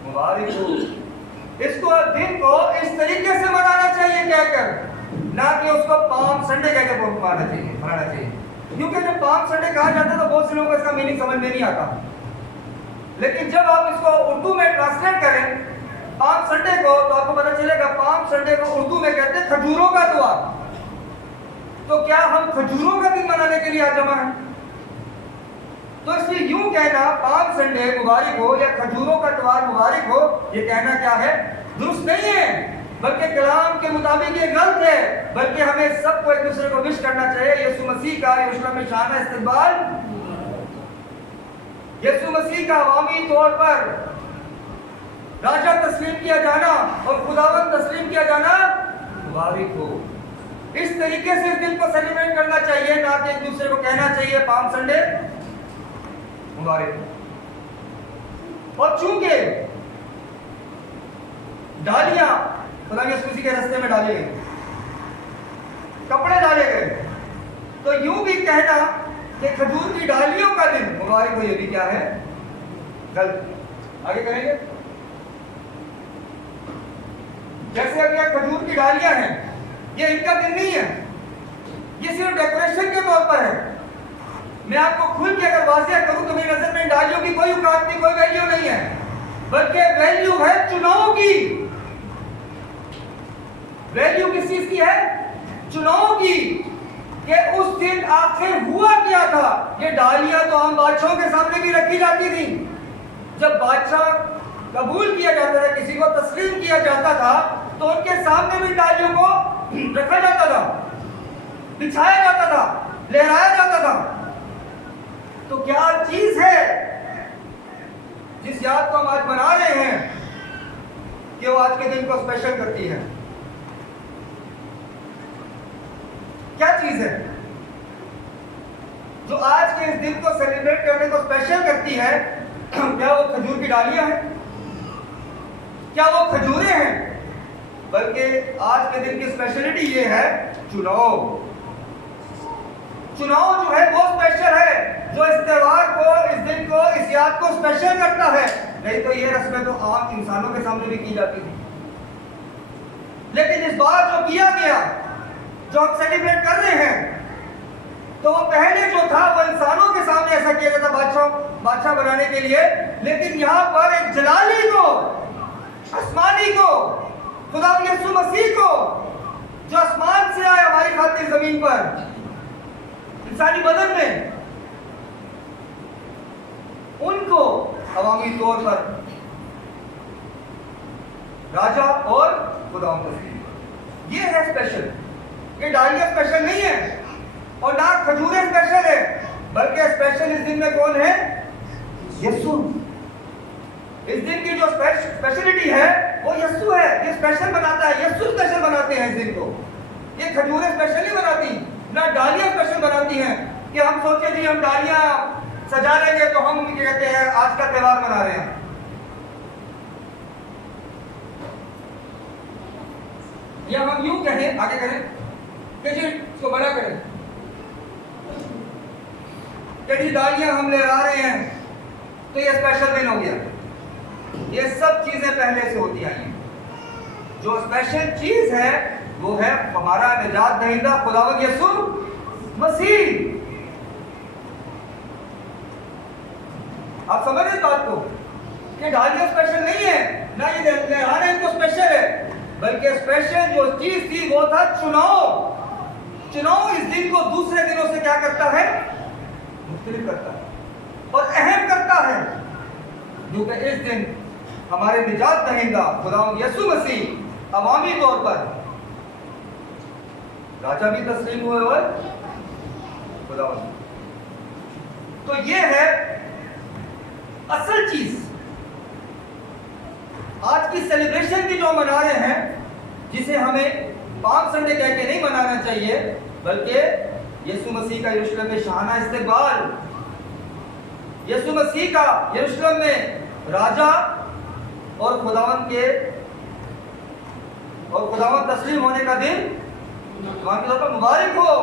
मुबारक हो। इसको दिन को इस तरीके से मनाना चाहिए कहकर, ना कि उसको पाम संडे कहकर मनाना चाहिए। क्योंकि जब पाम संडे कहा जाता है तो बहुत से लोगों को इसका मीनिंग समझ में नहीं आता। लेकिन जब आप इसको उर्दू में ट्रांसलेट करें पाम संडे को, तो आपको पता चलेगा पाम संडे को उर्दू में कहते हैं खजूरों का त्योहार। तो क्या हम खजूरों का दिन मनाने के लिए आज जमा हैं? तो इसलिए यूं कहना पाम संडे मुबारक हो या खजूरों का त्योहार मुबारक हो, ये कहना क्या है? दुरुस्त नहीं है, बल्कि कलाम के मुताबिक ये गलत है। बल्कि हमें सबको एक दूसरे को विश करना चाहिए यीशु मसीह का यरूशलेम में शाहाना इस्तकबाल, यीशु मसीह का अवामी तौर पर राजा तस्लीम किया जाना और खुदावंद तस्लीम किया जाना मुबारक हो। इस तरीके से इस दिन को सेलिब्रेट करना चाहिए, ना कि एक दूसरे को कहना चाहिए पाम संडे मुबारक। और चूंकि डालियां खुदा यीशु मसीह के रास्ते में डाले गए, कपड़े डाले गए, तो यूं भी कहना कि खजूर की डालियों का दिन मुबारक हो, ये भी क्या है? गलत। आगे करेंगे। जैसे अब ये खजूर की डालियां हैं, ये इनका दिन नहीं है, ये सिर्फ डेकोरेशन के तौर पर है। मैं आपको खुल के अगर वाज़ेह करूं तो मेरी नजर में डालियों की कोई औकात नहीं, कोई वैल्यू नहीं है, बल्कि वैल्यू है चुनाव की। वैल्यू किस चीज की है? चुनाव की। कि उस दिन आखिर हुआ क्या था? ये डालियां तो आम बादशाहों के सामने भी रखी जाती थी। जब बादशाह कबूल किया जाता था, किसी को तस्लीम किया जाता था, तो उनके सामने भी डालियों को रखा जाता था, बिछाया जाता था, लहराया जाता था। तो क्या चीज है जिस याद को हम आज मना रहे हैं कि वो आज के दिन को स्पेशल करती है? क्या चीज है जो आज के इस दिन को सेलिब्रेट करने को स्पेशल करती है? क्या वो खजूर की डालियां हैं? क्या वो खजूरें हैं? बल्कि आज के दिन की स्पेशलिटी ये है चुनाव। चुनाव जो है वो स्पेशल है, जो इस त्योहार को, इस दिन को, इस याद को स्पेशल करता है। नहीं तो ये रस्में तो आम इंसानों के सामने भी की जाती थी, लेकिन इस बार जो किया गया, जो हम सेलिब्रेट कर रहे हैं, तो वो पहले जो था वो इंसानों के सामने ऐसा किया जाता बादशाह बनाने के लिए, लेकिन यहाँ पर एक जलाली को, आसमानी को, खुदा यीशु मसीह को, जो आसमान से आए हमारी खातिर जमीन पर इंसानी बदन में, उनको अवामी तौर पर राजा और खुदा ये है स्पेशल। ये डालियां स्पेशल नहीं है और ना खजूरें स्पेशल है, बल्कि स्पेशल इस दिन में कौन है? यीशु। इस दिन की जो स्पेशलिटी है वो यीशु है। ये स्पेशल बनाता है, यीशु स्पेशल बनाते हैं इस दिन को। ये खजूरें स्पेशल नहीं बनाती, ना डालियां स्पेशल बनाती हैं कि हम सोचे जी हम डालियां सजा लेंगे तो हम क्या कहते हैं आज का त्योहार मना रहे हैं। या हम यूं कहें, आगे करें कि जी इसको बड़ा करें कि जी डालियां हम ले आ रहे हैं तो ये स्पेशल दिन हो गया। ये सब चीजें पहले से होती आई हैं। जो स्पेशल चीज है वो है हमारा निजात दहिंदा खुदावंद यीशु मसीह। आप समझ रहे इस बात को कि डालियां स्पेशल नहीं है, ना ये लहराने इनको स्पेशल है, बल्कि स्पेशल जो चीज थी वो था चुनाव। चुनाव इस दिन को दूसरे दिनों से क्या करता है? मुख्तलिफ करता है और अहम करता है, क्योंकि इस दिन हमारे निजात दहिंदा खुदावंद यीशु मसीह अवामी तौर पर राजा भी तस्लीम हुए और खुदावंद। तो ये है असल चीज। आज की सेलिब्रेशन की जो मना रहे हैं, जिसे हमें पाम संडे कह के नहीं मनाना चाहिए, बल्कि यीशु मसीह का यरूशलेम में शाहाना इस्तकबाल, यीशु मसीह का यरूशलेम में राजा और खुदावंद तस्लीम होने का दिन अवामी तौर पर मुबारक हो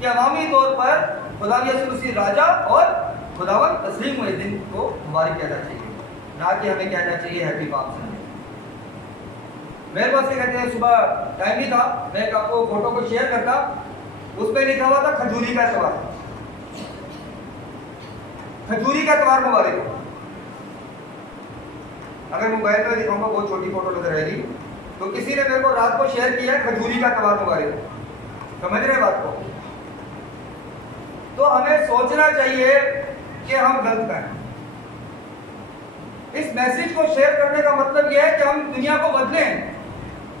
कि अवामी तौर पर खुदा यीशु मसीह राजा और खुदावंद तस्लीम हुए दिन को मुबारक कहना चाहिए, ना कि हमें कहना चाहिए हैप्पी पाम संडे। मेरे पास ये कहते हैं सुबह टाइम ही था, मैं आपको फोटो को शेयर करता, उस पर लिखा हुआ था खजूरी का त्योहार, खजूरी का त्योहार मुबारक हो। अगर मोबाइल में दिखाऊंगा बहुत छोटी फोटो नजर आएगी, तो किसी ने मेरे को रात को शेयर किया खजूरी का त्योहार मुबारक हो। समझ रहे बात को? तो हमें सोचना चाहिए कि हम गलत हैं। इस मैसेज को शेयर करने का मतलब यह है कि हम दुनिया को बदलें,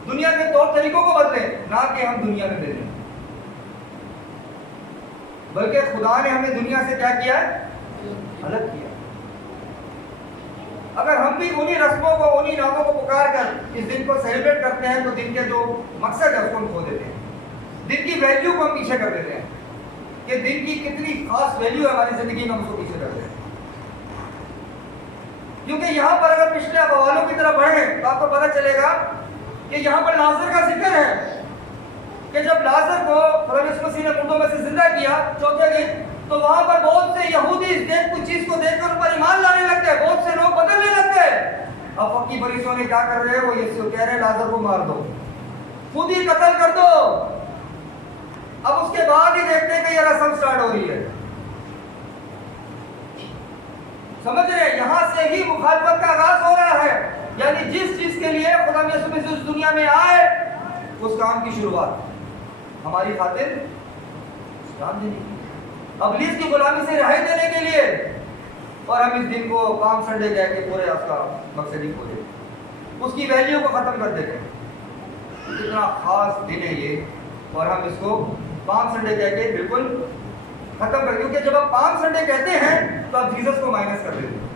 दुनिया के तौर तरीकों को बदलें, ना कि हम दुनिया में बदलें। बल्कि खुदा ने हमें दुनिया से क्या किया है? अलग किया। अगर हम भी उन्हीं रस्मों को, उन्हीं नामों को पुकार कर इस दिन को सेलिब्रेट करते हैं, तो दिन के जो मकसद है उसको हम खो देते हैं, दिन की वैल्यू को हम पीछे कर देते हैं कि दिन की कितनी खास वैल्यू है हमारी जिंदगी में, हम उसको पीछे कर देते हैं। क्योंकि यहाँ पर अगर पिछले अहवालों की तरफ बढ़े तो आपको पता चलेगा कि यहाँ पर लाजर का जिक्र है कि जब लाजर को यीशु मसीह ने मुर्दों में से जिंदा किया चौथे दिन, तो वहां पर बहुत से यहूदी इस कुछ चीज को देखकर उन पर ईमान लाने लगते हैं, बहुत से लोग बदलने लगते हैं। अब फक्की फरीसों ने क्या कर रहे हैं? वो यीशु कह रहे हैं लाजर को मार दो, खुद ही कत्ल कर दो। अब उसके बाद ही देखते हैं कि ये रस्म स्टार्ट हो रही है। समझ रहे हैं? यहां से ही मुखालफत का आगाज हो रहा है, यानी जिस चीज के लिए खुदा यीशु मसीह इस दुनिया में आए उस काम की शुरुआत हमारी खातिर इस्लाम देने की, इब्लीस की गुलामी से रिहाई देने के लिए, और हम इस दिन को पाम संडे कह के पूरे उसका मकसद ही खो देते, उसकी वैल्यू को खत्म कर देते हैं। कितना खास दिन है ये, और हम इसको पाम संडे कह के बिल्कुल खत्म कर, क्योंकि जब आप पाम संडे कहते हैं तो आप जीसस को माइनस कर देते हैं।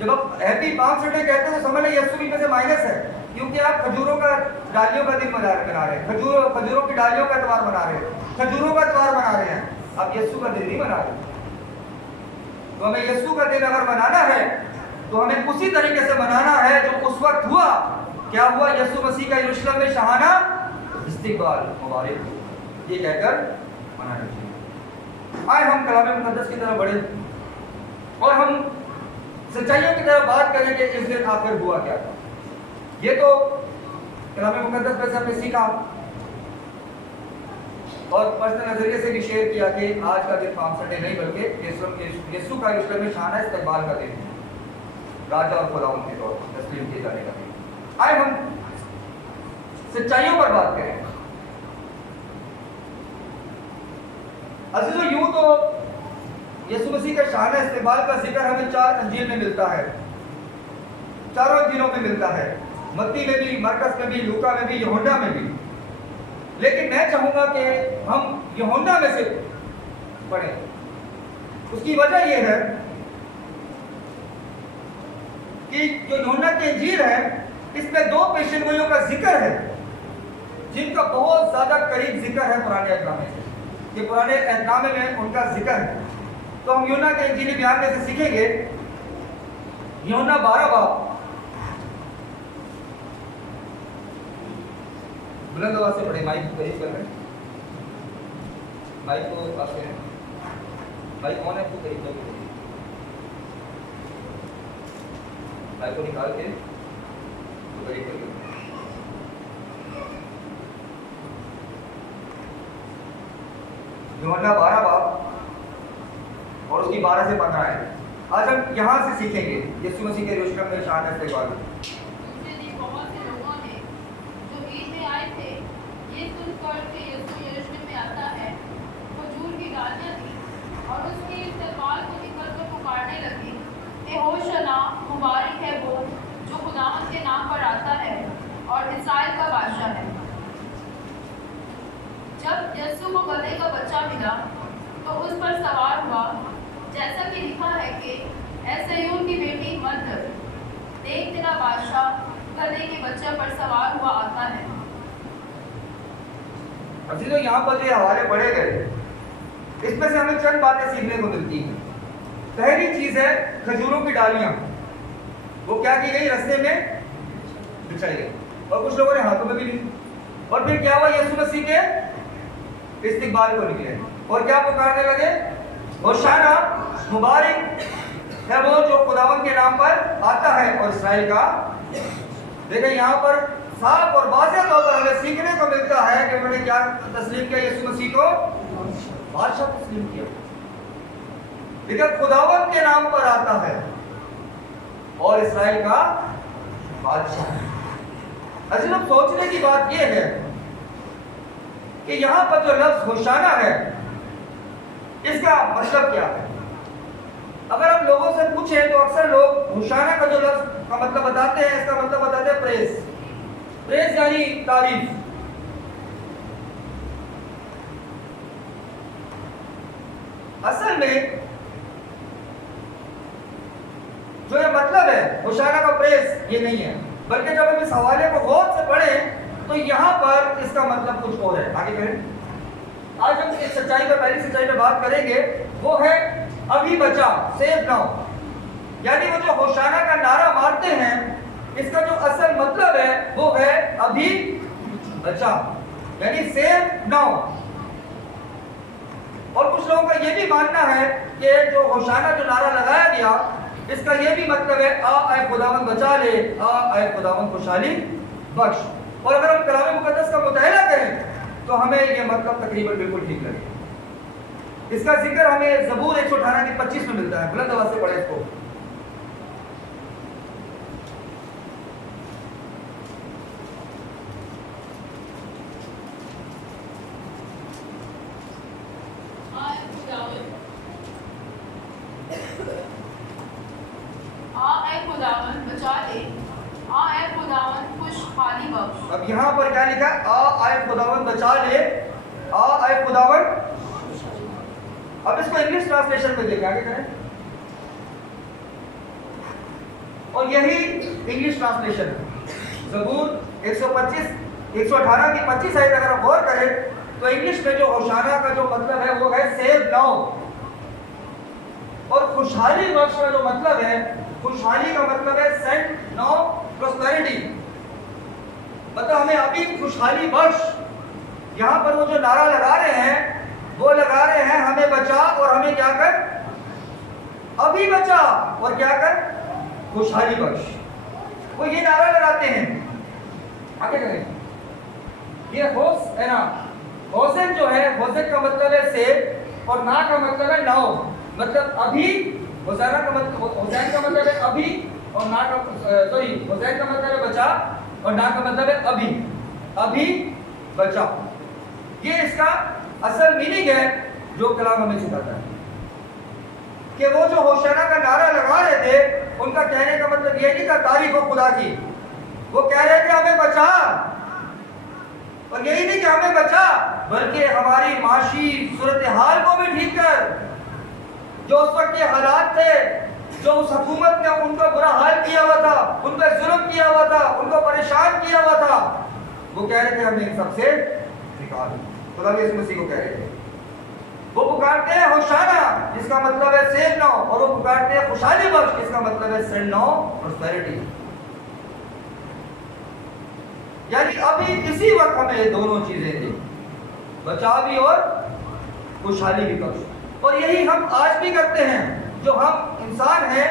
जब आप हैप्पी पाम संडे कहते हैं तो समझ लें यीशु में से माइनस है क्योंकि आप खजूरों का डालियों का दिन मना रहे हैं, खजूरों की डालियों का त्योहार मना रहे हैं, खजूरों का त्योहार मना रहे हैं, आप यीशु का दिन नहीं मना रहे। तो हमें यीशु का दिन अगर मनाना है तो हमें उसी तरीके से मनाना है जो उस वक्त हुआ। क्या हुआ? यीशु मसीह का यरूशलेम में शाहाना इस्तिकबाल मुबारक हो, ये कहकर मनाना चाहिए। आए हम कलाम मुकद्दस की तरफ बढ़े और हम सच्चाइयों की तरफ बात करें कि इस दिन आखिर हुआ क्या था। ये तो कलाम मुकद्दस में से हमने सीखा और पर्सनल नजरिए से भी शेयर किया कि आज का दिन पाम संडे नहीं बल्कि यीशु का यरूशलेम में शाहाना इस्तिकबाल का दिन है, राजा और खुदावंद के तौर पर तस्लीम किए जाने का दिन। आए हम सच्चाइयों पर बात करें। अजीजों, यूं तो यीशु मसीह का शाहाना इस्तिकबाल का जिक्र हमें 4 अंजील में मिलता है, चारों अंजीलों में मिलता है, मत्ती में भी, मरकस में भी, लूका में भी, यूहन्ना में भी। लेकिन मैं चाहूंगा कि हम यूहन्ना में से पढ़ें। उसकी वजह यह है कि जो यूहन्ना की इंजील है इसमें 2 पेशेनगोइयों का जिक्र है जिनका बहुत ज्यादा करीब जिक्र है पुराने अहदनामे से, कि पुराने अहदनामे में उनका जिक्र है। तो हम यूहन्ना के इंजीली बयान में से सीखेंगे। यूहन्ना 12 बाब, बुलंद आवाज से पढ़े, माइक करीब कर रहे हैं, माइक को पास करें, माइक कौन है तो करीब कर, माइक को निकाल के तो करीब कर। यूहन्ना 12 बाब और उसकी 12 से 15 है। आज हम यहाँ से सीखेंगे यीशु मसीह के यरूशलेम में शाहाना इस्तिकबाल। दूसरे दिन बहुत से लोगों ने जो ईद में आए थे ये सुनकर के यीशु यरूशलेम में आता है, खजूर की डालियाँ थी और उसके इस्तिकबाल को निकलकर पुकारने लगे कि होशाना, मुबारक है वो जो खुदावंद के नाम पर आता है और इस्राएल का बादशाह है। जब यीशु को गधे का बच्चा मिला तो उस पर सवार हुआ, जैसा कि लिखा है कि ऐ सिय्योन की बेटी मत डर, देख तेरा बादशाह गधे के बच्चे पर सवार हुआ आता है। अभी तो यहाँ पर जो हवाले पढ़े गए इसमें से हमें चंद बातें सीखने को मिलती हैं। पहली चीज है खजूरों की डालियां, वो क्या की गई? रस्ते में बिछाई गई और कुछ लोगों ने हाथों में भी ली। और फिर क्या हुआ? यीशु मसीह के इस्तिकबाल को निकले और क्या पुकारने लगे? होशाना, मुबारक है वो जो खुदावंद के नाम पर आता है और इस्राएल का। देखिए यहाँ पर साफ और वाज़ेह तौर पर हमें सीखने को मिलता है कि उन्होंने क्या तस्लीम किया? यीशु मसीह को बादशाह तस्लीम किया। लेकिन खुदावंद के नाम पर आता है और इस्राएल का बादशाह है। अजीज, अब सोचने की बात यह है कि यहां पर जो लफ्ज होशाना है इसका मतलब क्या है? अगर हम लोगों से पूछें तो अक्सर लोग होशाना का जो लफ्ज का मतलब बताते हैं, इसका मतलब बताते हैं प्रेस। प्रेस यानी तारीफ। असल में जो ये मतलब है होशाना का प्रेस ये नहीं है, बल्कि जब हम इस हवाले को गौर से पढ़ें तो यहाँ पर इसका मतलब कुछ और है। आगे करें। आज हम इस सच्चाई पर, पहली सच्चाई पर बात करेंगे, वो है अभी बचा, सेव नाउ। यानी वो जो होशाना का नारा मारते हैं इसका जो असल मतलब है वो है अभी बचा, यानी सेव नाउ। और कुछ लोगों का ये भी मानना है कि जो होशाना जो नारा लगाया गया इसका ये भी मतलब है आ आए खुदावंद बचा ले, आ आए खुदावंद खुशहाली बख्श। और अगर हम कलाम मुकद्दस का मुताला करें तो हमें ये मतलब तकरीबन बिल्कुल ठीक लगेगा। इसका जिक्र हमें ज़बूर 118 की 25 में मिलता है। बुलंद आवाज से पढ़े इसको। अब यहाँ पर क्या लिखा है? आ आए खुदावन बचा ले, आ आए खुदावन। अब इसको इंग्लिश ट्रांसलेशन में देखें, आगे करें। और यही इंग्लिश ट्रांसलेशन है। ज़बूर 125 118 की 25 आयत अगर आप गौर करें तो इंग्लिश में जो होशाना का जो मतलब है वो है सेव नाउ, और खुशहाली बख्श का जो मतलब है, खुशहाली का मतलब है सेंड नाउ प्रॉस्पेरिटी, मतलब हमें अभी खुशहाली बख्श। यहाँ पर वो जो नारा लगा रहे हैं वो लगा रहे हैं हमें बचा और हमें क्या कर, अभी बचा और क्या कर, खुशहाली बख्श। वो ये नारा लगाते हैं। आगे करें, ये होस है ना, होसेन जो है, होसेन का मतलब है सेव और ना का मतलब है नाउ, मतलब अभी। होसाना का मतलब, होसैन का मतलब है अभी और ना का सॉरी होसैन का मतलब है बचा और ना का मतलब है अभी, अभी बचा। ये इसका असल मीनिंग है जो कलाम हमें सिखाता है कि वो जो होशाना का नारा लगा रहे थे उनका कहने का मतलब ये नहीं था तारीफ हो खुदा की, वो कह रहे थे हमें बचा, और यही नहीं कि हमें बचा बल्कि हमारी माशी सूरत हाल को भी ठीक कर। जो उस वक्त के हालात थे, जो उस हुकूमत ने उनको बुरा हाल किया हुआ था, उन पर जुल्म किया हुआ था, उनको परेशान किया हुआ था, वो कह रहे थे हमें इन सबसे निकाल। खुदा भी इस मसीह को कह रहे थे। वो पुकारते हैं होशाना जिसका मतलब है सेव नाउ, और वो पुकारते हैं खुशहाली बख्श जिसका मतलब है सेंड नाउ प्रॉस्पेरिटी। यानी अभी इसी वक्त हमें दोनों चीजें दी, बचा भी और खुशहाली भी बख्श। और यही हम आज भी करते हैं। जो हम इंसान हैं,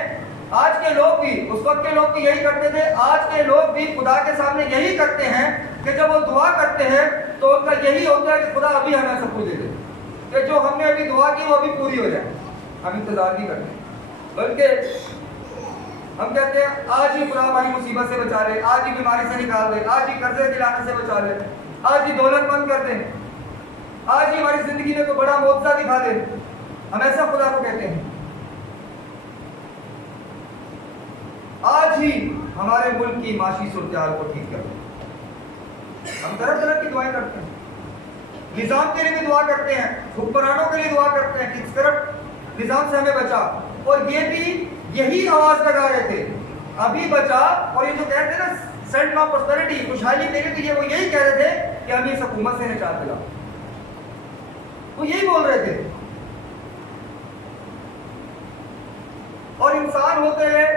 आज के लोग भी, उस वक्त के लोग भी यही करते थे, आज के लोग भी खुदा के सामने यही करते हैं कि जब वो दुआ करते हैं तो उनका यही होता है कि खुदा अभी हमें सब कुछ दे दे, कि जो हमने अभी दुआ की वो अभी पूरी हो जाए। हम इंतजार नहीं करते, बल्कि हम कहते हैं आज ही खुदा हमारी मुसीबत से बचा ले, आज ही बीमारी से निकाल दे, आज ही कर्जे दिलाने से बचा ले, आज ही दौलतमंद कर दे, आज ही हमारी जिंदगी में कोई बड़ा मौजज़ा दिखा दे। हम ऐसा खुदा को कहते हैं। आज ही हमारे मुल्क की माशी सूरत को ठीक कर दे। हम तरह तरह की दुआएं करते हैं, निजाम के लिए भी दुआ करते हैं, हुक्मरानों के लिए दुआ करते हैं कि इस करप्ट निजाम से हमें बचा। और ये भी यही आवाज लगा रहे थे, अभी बचा। और ये जो कहते हैं ना सेंड नाउ प्रॉस्पेरिटी, खुशहाली मेरे लिए, वो यही कह रहे थे कि हमें इस हुकूमत से निजात दिला। वो यही बोल रहे थे। और इंसान होते हैं,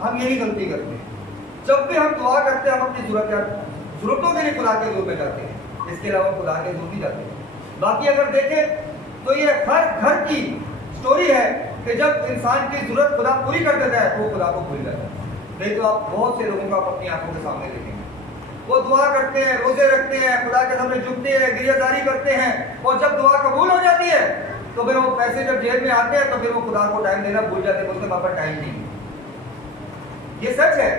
हम यही गलती करते हैं। जब भी हम दुआ करते हैं हम अपनी जरूरतों के लिए खुदा के हज़ूर में जाते हैं, इसके अलावा खुदा के हज़ूर नहीं जाते। बाकी अगर देखें तो ये हर घर की स्टोरी है कि जब इंसान की जरूरत खुदा पूरी कर देता है तो वो खुदा को भूल जाता है। नहीं तो आप बहुत से लोगों को आप अपनी आंखों के सामने देखेंगे, वो दुआ करते हैं, रोजे रखते हैं, खुदा के सामने झुकते हैं, गिरियाजारी करते हैं, और जब दुआ कबूल हो जाती है तो फिर वो पैसे जब जेब में आते हैं तो फिर वो खुदा को टाइम देना भूल जाते हैं, उसके पास टाइम नहीं। ये सच है।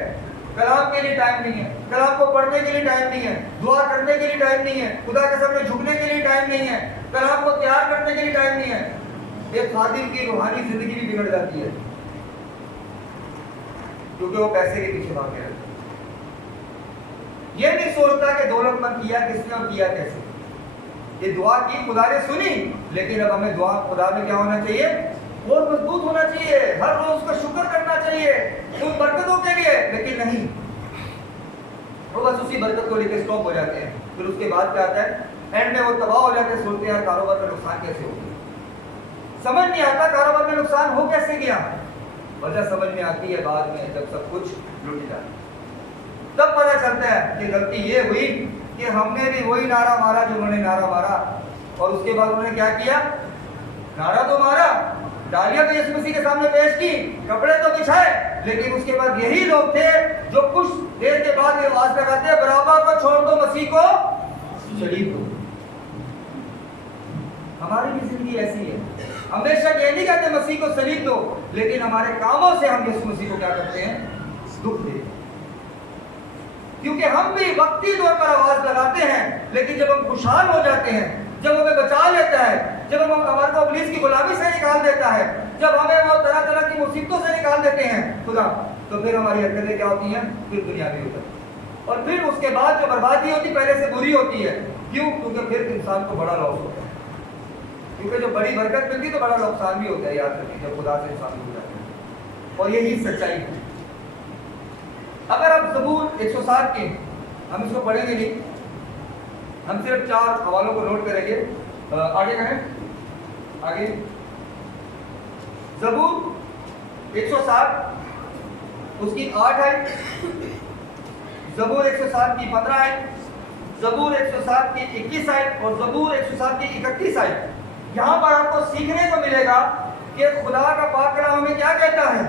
कलाम के लिए टाइम नहीं है, कलाम को पढ़ने के लिए टाइम नहीं है, दुआ करने के लिए टाइम नहीं है, खुदा के सामने झुकने के लिए टाइम नहीं है, कलाम को तैयार करने के लिए टाइम नहीं है। एक खादिम की रूहानी जिंदगी भी बिगड़ जाती है क्योंकि वो पैसे के पीछे भाग गया। ये नहीं सोचता कि दौलतमंद किया किसने और किया कैसे। ये दुआ की, खुदा ने सुनी, लेकिन अब हमें दुआ खुदा में क्या होना चाहिए, बहुत मजबूत होना चाहिए, हर रोज उसका शुक्र करना चाहिए उन बरकतों के लिए। लेकिन नहीं, वो बस उसी बरकत को लेकर स्टॉप हो जाते हैं। फिर उसके बाद क्या आता है, एंड में वो तबाह हो जाते हैं, सोचते हैं कारोबार में नुकसान कैसे हो गया। समझ नहीं आता कारोबार में नुकसान हो कैसे गया। वजह समझ में आती है बाद में, जब सब कुछ लुट जाता है तब पता चलता है कि गलती ये हुई कि हमने भी वही नारा मारा जो उन्होंने नारा मारा। और उसके बाद उन्होंने क्या किया, नारा तो मारा, डालियां तो यीशु मसीह के सामने पेश की, कपड़े तो बिछाए, लेकिन उसके बाद यही लोग थे जो कुछ देर के बाद ये आवाज लगाते हैं, बराबा को छोड़ दो, मसीह को सलीब दो। हमारी भी जिंदगी ऐसी है, हमेशा ये नहीं कहते मसीह को सलीब दो, लेकिन हमारे कामों से हम यीशु मसीह को क्या करते हैं, दुख देते हैं। क्योंकि हम भी वक्ती तौर पर आवाज लगाते हैं, लेकिन जब हम खुशहाल हो जाते हैं, जब हमें बचा लेता है, जब हम हमारे को इब्लीस की गुलामी से निकाल देता है, जब हमें वो तरह तरह की मुसीबतों से निकाल देते हैं खुदा, तो फिर हमारी हरकतें क्या होती हैं, फिर दुनियावी होता है। और फिर उसके बाद जो बर्बादी होती पहले से बुरी होती है। क्यों? क्योंकि फिर इंसान को बड़ा लॉस होता है। क्योंकि जब बड़ी बरकत मिलती तो बड़ा नुकसान भी होता है, याद रखिए, जब खुदा से इंसान दूर जाता है। और यही सच्चाई है। अगर आप ज़बूर 107 के, हम इसको पढ़ेंगे नहीं, हम सिर्फ 4 हवालों को नोट करेंगे। आगे करें, आगे। ज़बूर 107 उसकी 8 आयत, ज़बूर 107 की 15 आयत, ज़बूर 107 की 21 आयत और ज़बूर 107 की 31 आयत। यहाँ पर आपको सीखने को मिलेगा कि खुदा का पाक कलाम हमें क्या कहता है।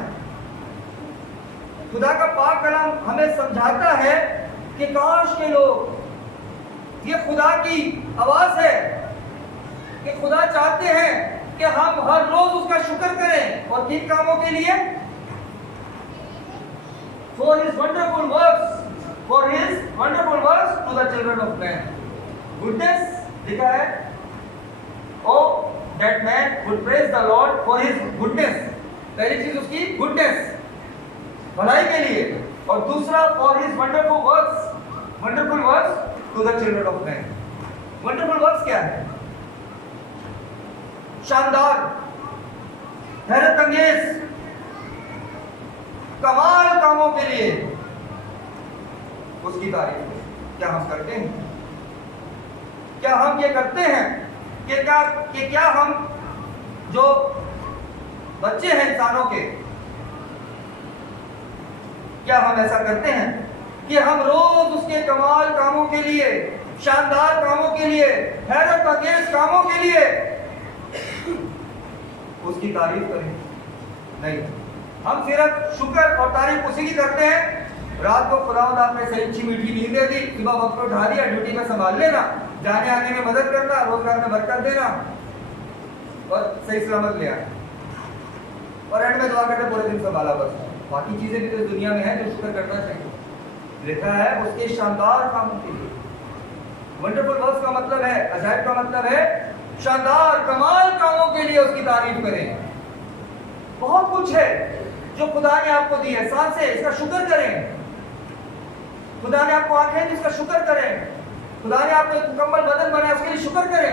खुदा का पाक कलाम हमें समझाता है कि काश के लोग, ये खुदा की आवाज है कि खुदा चाहते हैं कि हम हर रोज उसका शुक्र करें और किन कामों के लिए? For his wonderful works, for his wonderful works to the children of man. Goodness लिखा है, oh that man would praise the Lord for his goodness. पहली चीज उसकी goodness, भलाई के लिए, और दूसरा for his wonderful works to the children of man. Wonderful works क्या है? शानदार, हैरत अंगेज, कमाल कामों के लिए उसकी तारीफ क्या हम करते हैं? क्या हम ये करते हैं कि क्या हम जो बच्चे हैं इंसानों के, क्या हम ऐसा करते हैं कि हम रोज उसके कमाल कामों के लिए, शानदार कामों के लिए, हैरत अंगेज कामों के लिए उसकी तारीफ करें? नहीं, हम सिर्फ शुक्र और तारीफ उसी की करते हैं। रात को खुदावंद आपने सही अच्छी मीठी नींद दे दी, सुबह वक्त को उठा दिया, ड्यूटी में संभाल लेना, जाने आने में मदद करना, रोजगार में बरकत देना और सही सलामत ले आना, और एंड में दुआ करके पूरे दिन संभाला बस। बाकी चीजें भी तो दुनिया में है जो शुक्र करना चाहिए। लिखा है उसके शानदार कामों के लिए। वंडरफुल वर्क्स का मतलब है, अजायब का मतलब है शानदार कमाल कामों के लिए उसकी तारीफ करें। बहुत कुछ है जो खुदा ने आपको दी है, सांसें, इसका शुक्र करें। खुदा ने आपको आंखें दी, इसका शुक्र करें। खुदा ने आपको एक मुकम्मल बदन बनाया, उसके लिए शुक्र करें।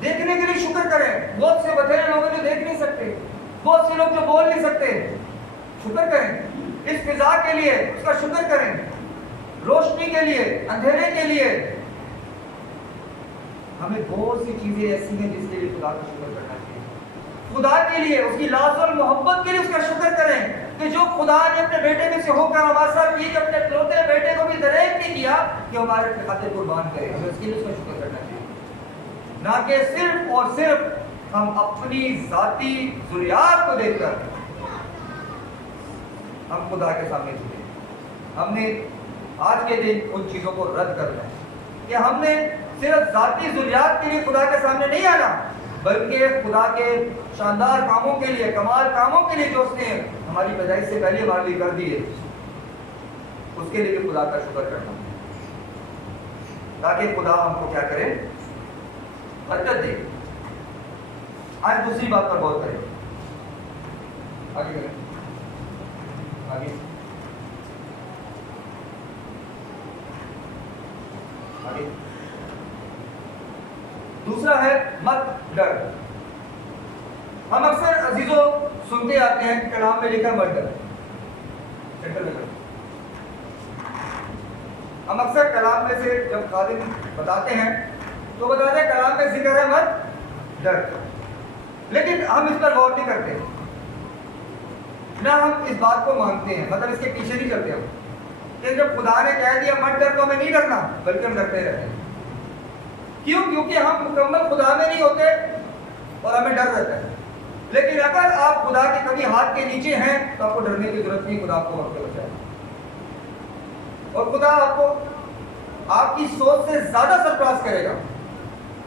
देखने के लिए शुक्र करें। बहुत से बथेरे लोग जो देख नहीं सकते, बहुत से लोग जो बोल नहीं सकते, शुक्र करें। इस फिजा के लिए उसका शुक्र करें, रोशनी के लिए, अंधेरे के लिए। हमें बहुत सी चीजें ऐसी हैं जिसके लिए खुदा का शुक्र करना चाहिए। खुदा के लिए, उसकी लाज़ुल मोहब्बत के लिए उसका शुक्र करें कि जो खुदा ने अपने बेटे में से होकर आवाज़ की कि अपने इकलौते बेटे को भी दरेक नहीं किया कि हमारे खातिर कुर्बान करे, हमें उसके लिए उसका शुक्र करना चाहिए। ना कि सिर्फ और सिर्फ हम अपनी जाती ज़ुरियात को देखकर हम खुदा के सामने झुके। हमने आज के दिन उन चीज़ों को रद्द करना है कि हमने सिर्फ जाती ज़ुरियात के लिए खुदा के सामने नहीं आना, बल्कि खुदा के शानदार कामों के लिए, कमाल कामों के लिए जो उसने हमारी पैदाइश से पहले हमारे लिए कर दिए, उसके लिए भी खुदा का शुक्र करना, ताकि खुदा हमको क्या करे? बरकत दे। आज दूसरी बात पर गौर करें। आगे करें, आगे आगे। दूसरा है मत डर। हम अक्सर अजीजों सुनते आते हैं कलाम में लिखा मत डर। हम अक्सर कलाम में से जब खादिम बताते हैं तो बताते हैं कलाम में जिक्र है मत डर, लेकिन हम इस पर गौर नहीं करते, ना हम इस बात को मानते हैं, मतलब इसके पीछे नहीं चलते हम। लेकिन जब खुदा ने कह दिया मत डर तो हमें नहीं डरना, बल्कि हम डरते रहते हैं। क्यों? क्योंकि हम मुकम्मल खुदा में नहीं होते और हमें डर रहता है। लेकिन अगर आप खुदा के कभी हाथ के नीचे हैं तो आपको डरने की जरूरत नहीं, खुदा आपको वक्त बचाए और खुदा आपको आपकी सोच से ज्यादा सरप्राइज करेगा।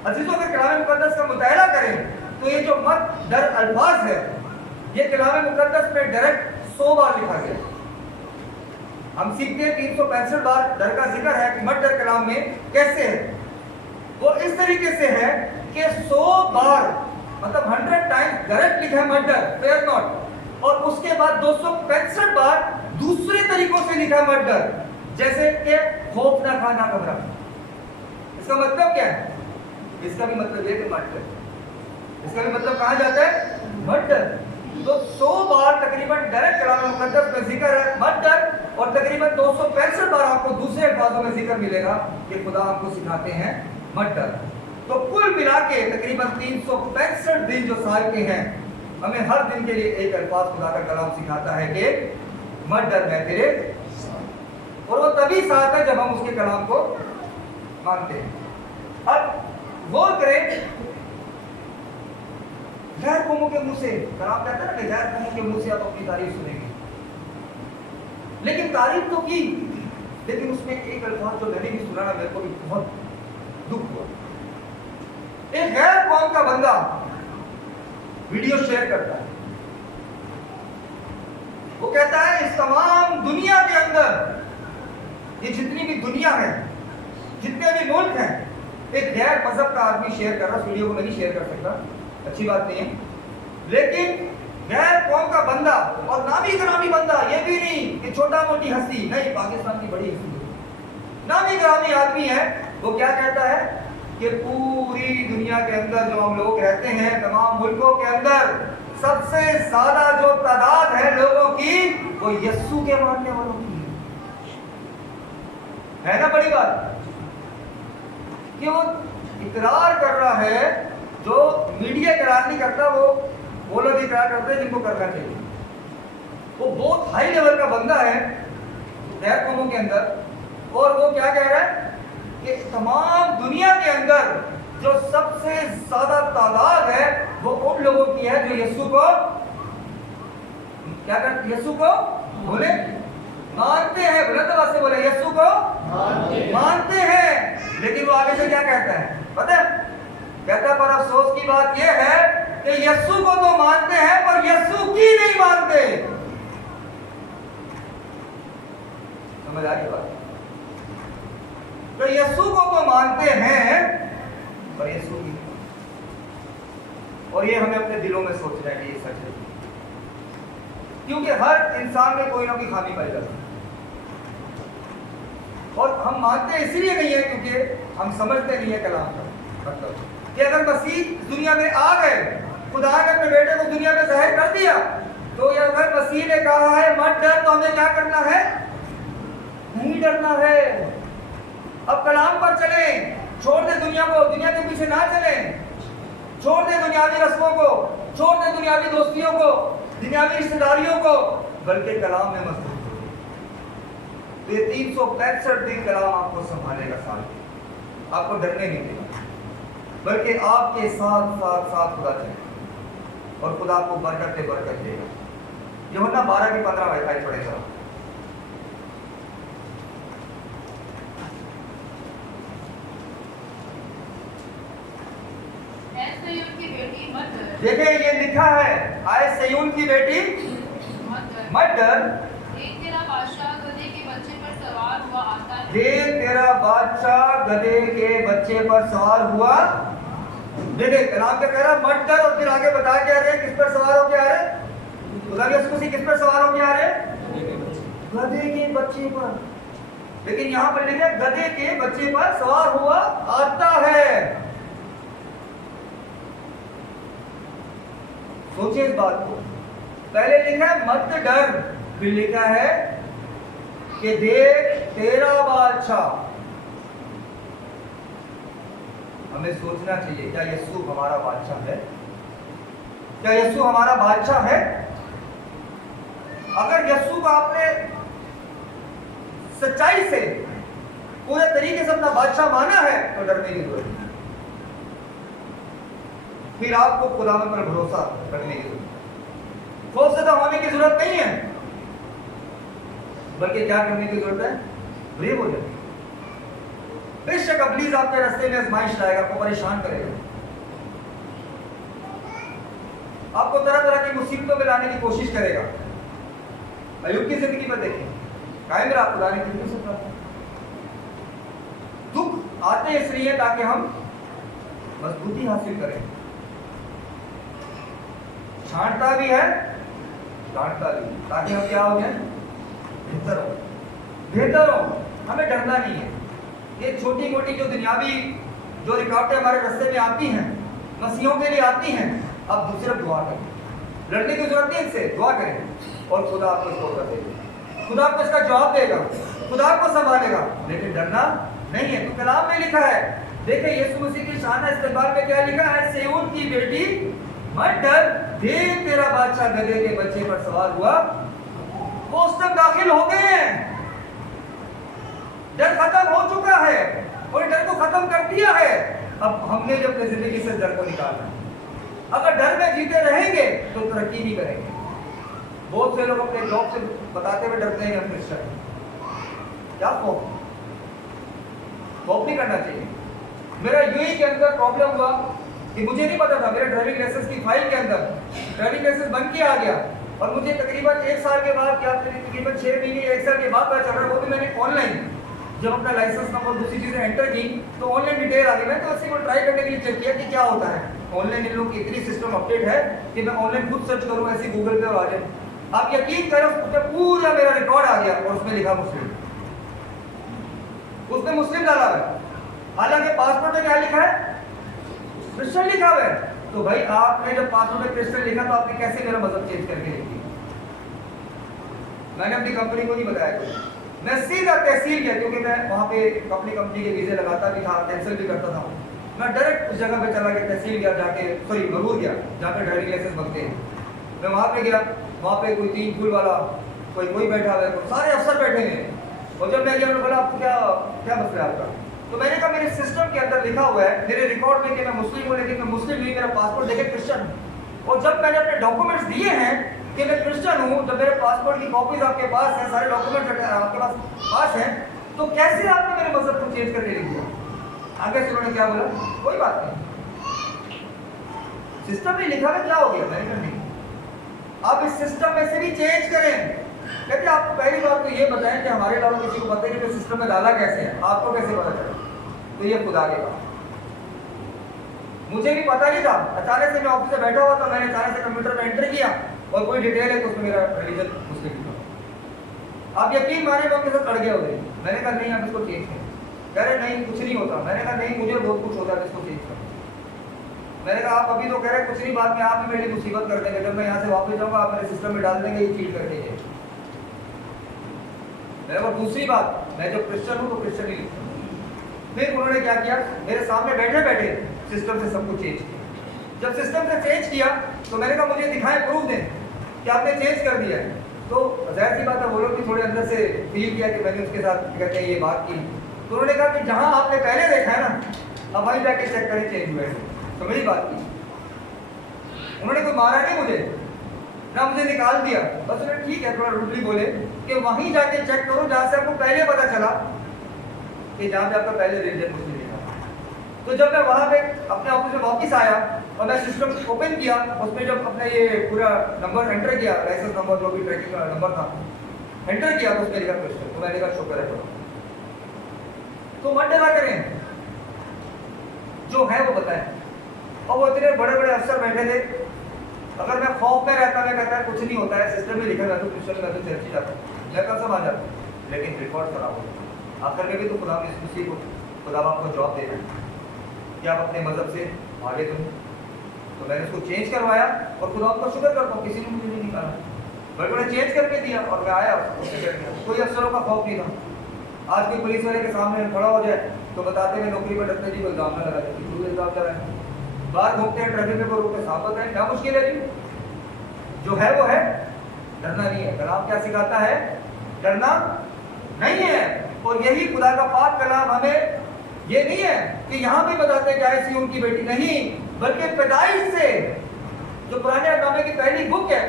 अजीजों, अगर कलाम मुकद्दस का मुतायला करें तो ये जो मत डर अल्फाज है, ये कलाम मुकद्दस में डायरेक्ट 100 बार लिखा गया। हम सीखते हैं 365 बार डर का जिक्र है कि मत डर कलाम में कैसे है। वो इस तरीके से है कि 100 बार मतलब 100 टाइम्स डायरेक्ट लिखा है मत डर, फेयर नॉट, और उसके बाद 265 बार दूसरे तरीकों से लिखा है मत डर, जैसे कि खौफ ना खाना घबरा। इसका मतलब क्या है? इसका भी मतलब ये कि मत डर। इसका भी मतलब कहा जाता है मत डर। तो 100 बार तकरीबन डायरेक्ट कलाम मुकद्दस में जिक्र है मत डर, और तकरीबन 265 बार आपको दूसरे अल्फाजों में जिक्र मिलेगा कि खुदा आपको सिखाते हैं मत डर। तो कुल मिला के तकरीबन 365 दिन जो साल के हैं, हमें हर दिन के लिए एक अल्फाज खुदा का कलाम सिखाता है कि मत डर, मैं तेरे, और वो तभी साथ है जब हम उसके कलाम को मानते हैं। अब गौर करें, गैर कौमों के मुंह से कलाम कहता है ना कि गैर कौमों के मुंह से आप अपनी तारीफ सुनेंगे, लेकिन तारीफ तो की, लेकिन उसमें एक अल्फाज जो मैंने भी सुना ना, मेरे को भी बहुत दुख हुआ। एक गैर कौम का बंदा वीडियो शेयर करता है, वो कहता है इस तमाम दुनिया के अंदर, ये जितनी भी दुनिया है, जितने भी मुल्क हैं, एक गैर मजहब का आदमी शेयर कर रहा है। उस वीडियो को मैं नहीं शेयर कर सकता, अच्छी बात नहीं है, लेकिन गैर कौम का बंदा और नामी ग्रामी बंदा, ये भी नहीं कि छोटा मोटी हस्ती, नहीं, पाकिस्तान की बड़ी हस्ती, नामी ग्रामी आदमी है, वो क्या कहता है कि पूरी दुनिया के अंदर जो हम लोग रहते हैं, तमाम मुल्कों के अंदर सबसे ज्यादा जो तादाद है लोगों की, वो यस्सु के मानने वालों की है ना। बड़ी बात कि वो इकरार कर रहा है, जो मीडिया इकरार नहीं करता, वो लोग इकरार करते हैं जिनको करना चाहिए। वो बहुत हाई लेवल का बंदा है गैर कौमों के अंदर, और वो क्या कह रहा है कि तमाम दुनिया के अंदर जो सबसे ज्यादा तादाद है वो उन लोगों की है जो यीशु को क्या करते, यीशु को बोले मानते हैं, बुलंद आवाज से बोले यीशु को मानते हैं। लेकिन वो आगे से क्या कहता है पता है, कहता है पर अफसोस की बात यह है कि यीशु को तो मानते हैं पर यीशु की नहीं मानते। समझ आ रही बात? तो यीशु को तो मानते हैं पर यीशु की, और ये हमें अपने दिलों में सोचना है कि ये सच है, क्योंकि हर इंसान में कोई ना कोई खामी पाई जाती है, और हम मानते इसलिए नहीं है क्योंकि हम समझते नहीं है कलाम का मतलब कि अगर मसीह दुनिया में आ गए, खुदा ने अपने बेटे को दुनिया में जाहिर कर दिया, तो ये अगर मसीह ने कहा है मत डर, तो हमें क्या करना है, नहीं डरना है। अब कलाम पर चले, छोड़ दे दुनिया को, दुनिया के पीछे ना चले, छोड़ दे दुनियावी रस्मों को, छोड़ दे दुनियावी दोस्तियों को, दुनियावी रिश्तेदारियों को, बल्कि कलाम में मस्त। तो ये 365 दिन कलाम आपको संभालेगा, साल आपको डरने नहीं देगा, बल्कि आपके साथ साथ साथ खुदा चलेगा और खुदा आपको बरकत देगा। यूहन्ना 12:15 आयत पढ़ेगा। देखिए ये लिखा है, आए सयून की बेटी मत डर, देख तेरा बादशाह गधे के बच्चे पर सवार हुआ आता है। देख तेरा बादशाह गधे के बच्चे पर सवार हुआ। देखिए कलाम क्या कह रहा है, मत डर, और फिर आगे बता क्या रहे, किस पर सवार होके आ रहे, खुदा यीशु मसीह किस पर सवार होके आ रहे, गधे के बच्चे पर। लेकिन यहाँ पर लिखा है गधे के बच्चे पर सवार हुआ आता है। सोचिए इस बात को, पहले लिखा है मत डर, फिर लिखा है कि देख तेरा बादशाह। हमें सोचना चाहिए, क्या यीशु हमारा बादशाह है? क्या यीशु हमारा बादशाह है? अगर यीशु को आपने सच्चाई से पूरे तरीके से अपना बादशाह माना है तो डरने की जरूरत नहीं, फिर आपको खुदावंद पर भरोसा करने की जरूरत है। खौफ से तो होने की जरूरत नहीं है, बल्कि क्या करने की जरूरत है, ब्रेव हो जाए। बेशक इब्लीस आपके रास्ते में आजमाइश लाएगा, आपको परेशान करेगा, आपको तरह तरह की मुसीबतों में लाने की कोशिश करेगा। अय्यूब की जिंदगी पर देखें, कायम रहा खुदा ने कितने से प्रार्थना। दुख आते इसलिए ताकि हम मजबूती हासिल करें, छांटता भी है डांटता भी, ताकि हम क्या हो जाए, बेहतर हो। हमें डरना नहीं है। ये छोटी मोटी जो दुनियावी जो रुकावटें हमारे रास्ते में आती हैं, मसीहों के लिए आती हैं, अब दूसरे दुआ करें, लड़ने की जरूरत नहीं इनसे, दुआ करें और खुदा आपको इसको उत्तर देगा, खुदा आपको इसका जवाब देगा, खुदा आपको संभालेगा। लेकिन डरना नहीं है। तो कलाम में लिखा है, देखिए यीशु मसीह की शान इस्तेमाल में क्या लिखा है, सिय्योन की बेटी मत डर, देख तेरा बादशाह गधे के बच्चे पर सवार हुआ। वो उस तक दाखिल हो गए हैं, डर खत्म हो चुका है और डर को खत्म कर दिया है। अब हमने जब अपनी जिंदगी से डर को निकालना, अगर डर में जीते रहेंगे तो तरक्की नहीं करेंगे। बहुत से लोग अपने जॉब से बताते हुए डरते हैं हम क्रिश्चियन, क्या खौफ नहीं करना चाहिए। मेरा यूएई के अंदर प्रॉब्लम हुआ कि मुझे नहीं पता था, मेरे ड्राइविंग लाइसेंस की फाइल के अंदर ड्राइविंग लाइसेंस बन के आ गया और मुझे तकरीबन 1 साल के बाद या तकरीबन 6 महीने 1 साल के बाद पता चल रहा है, वो भी मैंने ऑनलाइन जब अपना लाइसेंस नंबर दूसरी चीजें एंटर की तो ऑनलाइन डिटेल आ गई। मैं तो उसी को ट्राई करने के लिए चेक किया कि क्या होता है। ऑनलाइन इन लोगों की इतनी सिस्टम अपडेट है कि मैं ऑनलाइन खुद सर्च करूँ ऐसी गूगल पे और आ जाए। आप यकीन करो उसमें पूरा मेरा रिकॉर्ड आ गया और उसमें लिखा मुस्लिम, उसमें मुस्लिम डाला हुआ है, हालांकि पासपोर्ट में क्या लिखा है, क्रिश्चियन लिखा हुआ है। तो भाई आपने जब पासपोर्ट में क्रिश्चियन लिखा तो आपने कैसे मेरा मजहब चेंज करके लिख दिया? मैंने अपनी कंपनी को नहीं बताया, मैं सीधा तहसील गया क्योंकि मैं वहाँ पे कंपनी के वीजे लगाता भी था, कैंसिल भी करता था। मैं डायरेक्ट उस जगह पे चला गया, तहसील गया, जाके सॉरी मरूर गया जहाँ पे ड्राइविंग लाइसेंस बनते हैं। मैं वहाँ पे गया, वहाँ पे कोई 3 फूल वाला कोई बैठा हुआ है, सारे अफसर बैठे हैं। और जब मैं गया, बोला आपको क्या मसला है आपका? तो मैंने कहा मेरे सिस्टम के अंदर लिखा हुआ है, मेरे रिकॉर्ड में कि मैं मुस्लिम हूँ, लेकिन मैं मुस्लिम नहीं, मेरा पासपोर्ट देखे क्रिश्चियन हूँ। और जब मैंने अपने डॉक्यूमेंट्स दिए हैं कि मैं क्रिश्चियन हूँ, जब मेरे पासपोर्ट की कॉपीज आपके पास हैं, सारे डॉक्यूमेंट आपके पास हैं, तो कैसे आपने मेरे मजहब को चेंज करके लिख दिया? आगे से उन्होंने क्या बोला, कोई बात नहीं, सिस्टम में लिखा है, क्या हो गया? मैंने कहा नहीं, आप इस सिस्टम में से भी चेंज करें। कहते आपको पहली बात तो ये बताएं कि हमारे अलावा किसी को पता नहीं कि सिस्टम में डाला कैसे है, आपको कैसे पता चला? तो ये खुदा के बात, मुझे भी पता नहीं था। अचानक से मैं ऑफिस में बैठा हुआ था, मैंने अचानक से कंप्यूटर में एंटर किया और कोई डिटेल है तो उसमें मेरा रिलीजन मुस्लिम था। आप यकीन माने मैं उनके साथ लड़ गया उधर। मैंने कहा नहीं आप इसको चेंज करें। कह रहे नहीं कुछ नहीं होता। मैंने कहा नहीं मुझे बहुत कुछ होता है, इसको चेंज करो। मैंने कहा आप अभी तो कह रहे कुछ नहीं, बाद में आप मेरी मुसीबत कर देंगे, जब मैं यहाँ से वापस जाऊँगा आप मेरे सिस्टम में डाल देंगे ये चीट करके। मैंने कहा दूसरी बात, मैं जब क्रिश्चियन हूँ तो क्रिश्चियन ही लिखता हूँ। फिर उन्होंने क्या किया, मेरे सामने बैठे बैठे सिस्टम से सब कुछ चेंज किया। जब सिस्टम से चेंज किया तो मैंने कहा मुझे दिखाएं, प्रूफ दें कि आपने चेंज कर दिया है। तो जाहिर सी बात है वो लोग भी थोड़े अंदर से फील किया कि मैंने उसके साथ कहते हैं ये बात की। तो उन्होंने कहा कि जहाँ आपने पहले देखा है ना, अब वहीं जाके चेक करें चेंज हुआ है। तो मेरी बात की, उन्होंने कोई मारा नहीं मुझे ना मुझे निकाल दिया, बस उन्होंने ठीक है थोड़ा रूडली बोले कि वहीं जाके चेक करो जहाँ से आपको पहले पता चला कि जहाँ पे आपका पहले रिलीजन मुस्लिम लिखा। तो जब मैं वहाँ पे अपने ऑफिस में वापस आया और मैं सिस्टम ओपन किया, उसमें जब अपने ये पूरा नंबर एंटर किया, लाइसेंस नंबर जो भी ट्रैकिंग का नंबर था एंटर किया, तो उसमें लिखा क्वेश्चन। तो मैंने कहा शुक्र है तो मत डरा करें, जो है वो बताएं। और वो इतने बड़े बड़े अफसर बैठे थे, अगर मैं खौफ में रहता, मैं कहता है कुछ नहीं होता है, सिस्टम में लिखा, मैं तो क्रिश्चियन मैं तो चर्च जाता हूँ, मैं कब सब आ जाता हूँ। लेकिन रिकॉर्ड खराब हो आखिर में भी तो खुदा इस खुशी को खुदा आपको जवाब दे रहे हैं कि आप अपने मजहब से आगे तुम। तो मैंने उसको चेंज करवाया और खुदा आपका शुक्र करता हूँ किसी ने मुझे नहीं निकाला, बल्कि उन्हें चेंज करके दिया और मैं आया उससे कर दिया। कोई अफसरों का खौफ नहीं था। आज कोई पुलिस वाले के सामने खड़ा हो जाए तो बताते हैं नौकरी पर डरते जी कोई इल्जाम ना लगा, इल्जाम लगाए, बाहर घूमते हैं ट्रैफिक में रोक के साफ बताएं, क्या मुश्किल है जी? जो है वो है, डरना नहीं है। कलाम क्या सिखाता है? डरना नहीं है। और यही खुदा का पाक कलाम हमें ये नहीं है कि यहाँ भी बताते हैं कि सिय्योन की बेटी नहीं, बल्कि पैदाइश से जो पुराने नामे की पहली बुक है,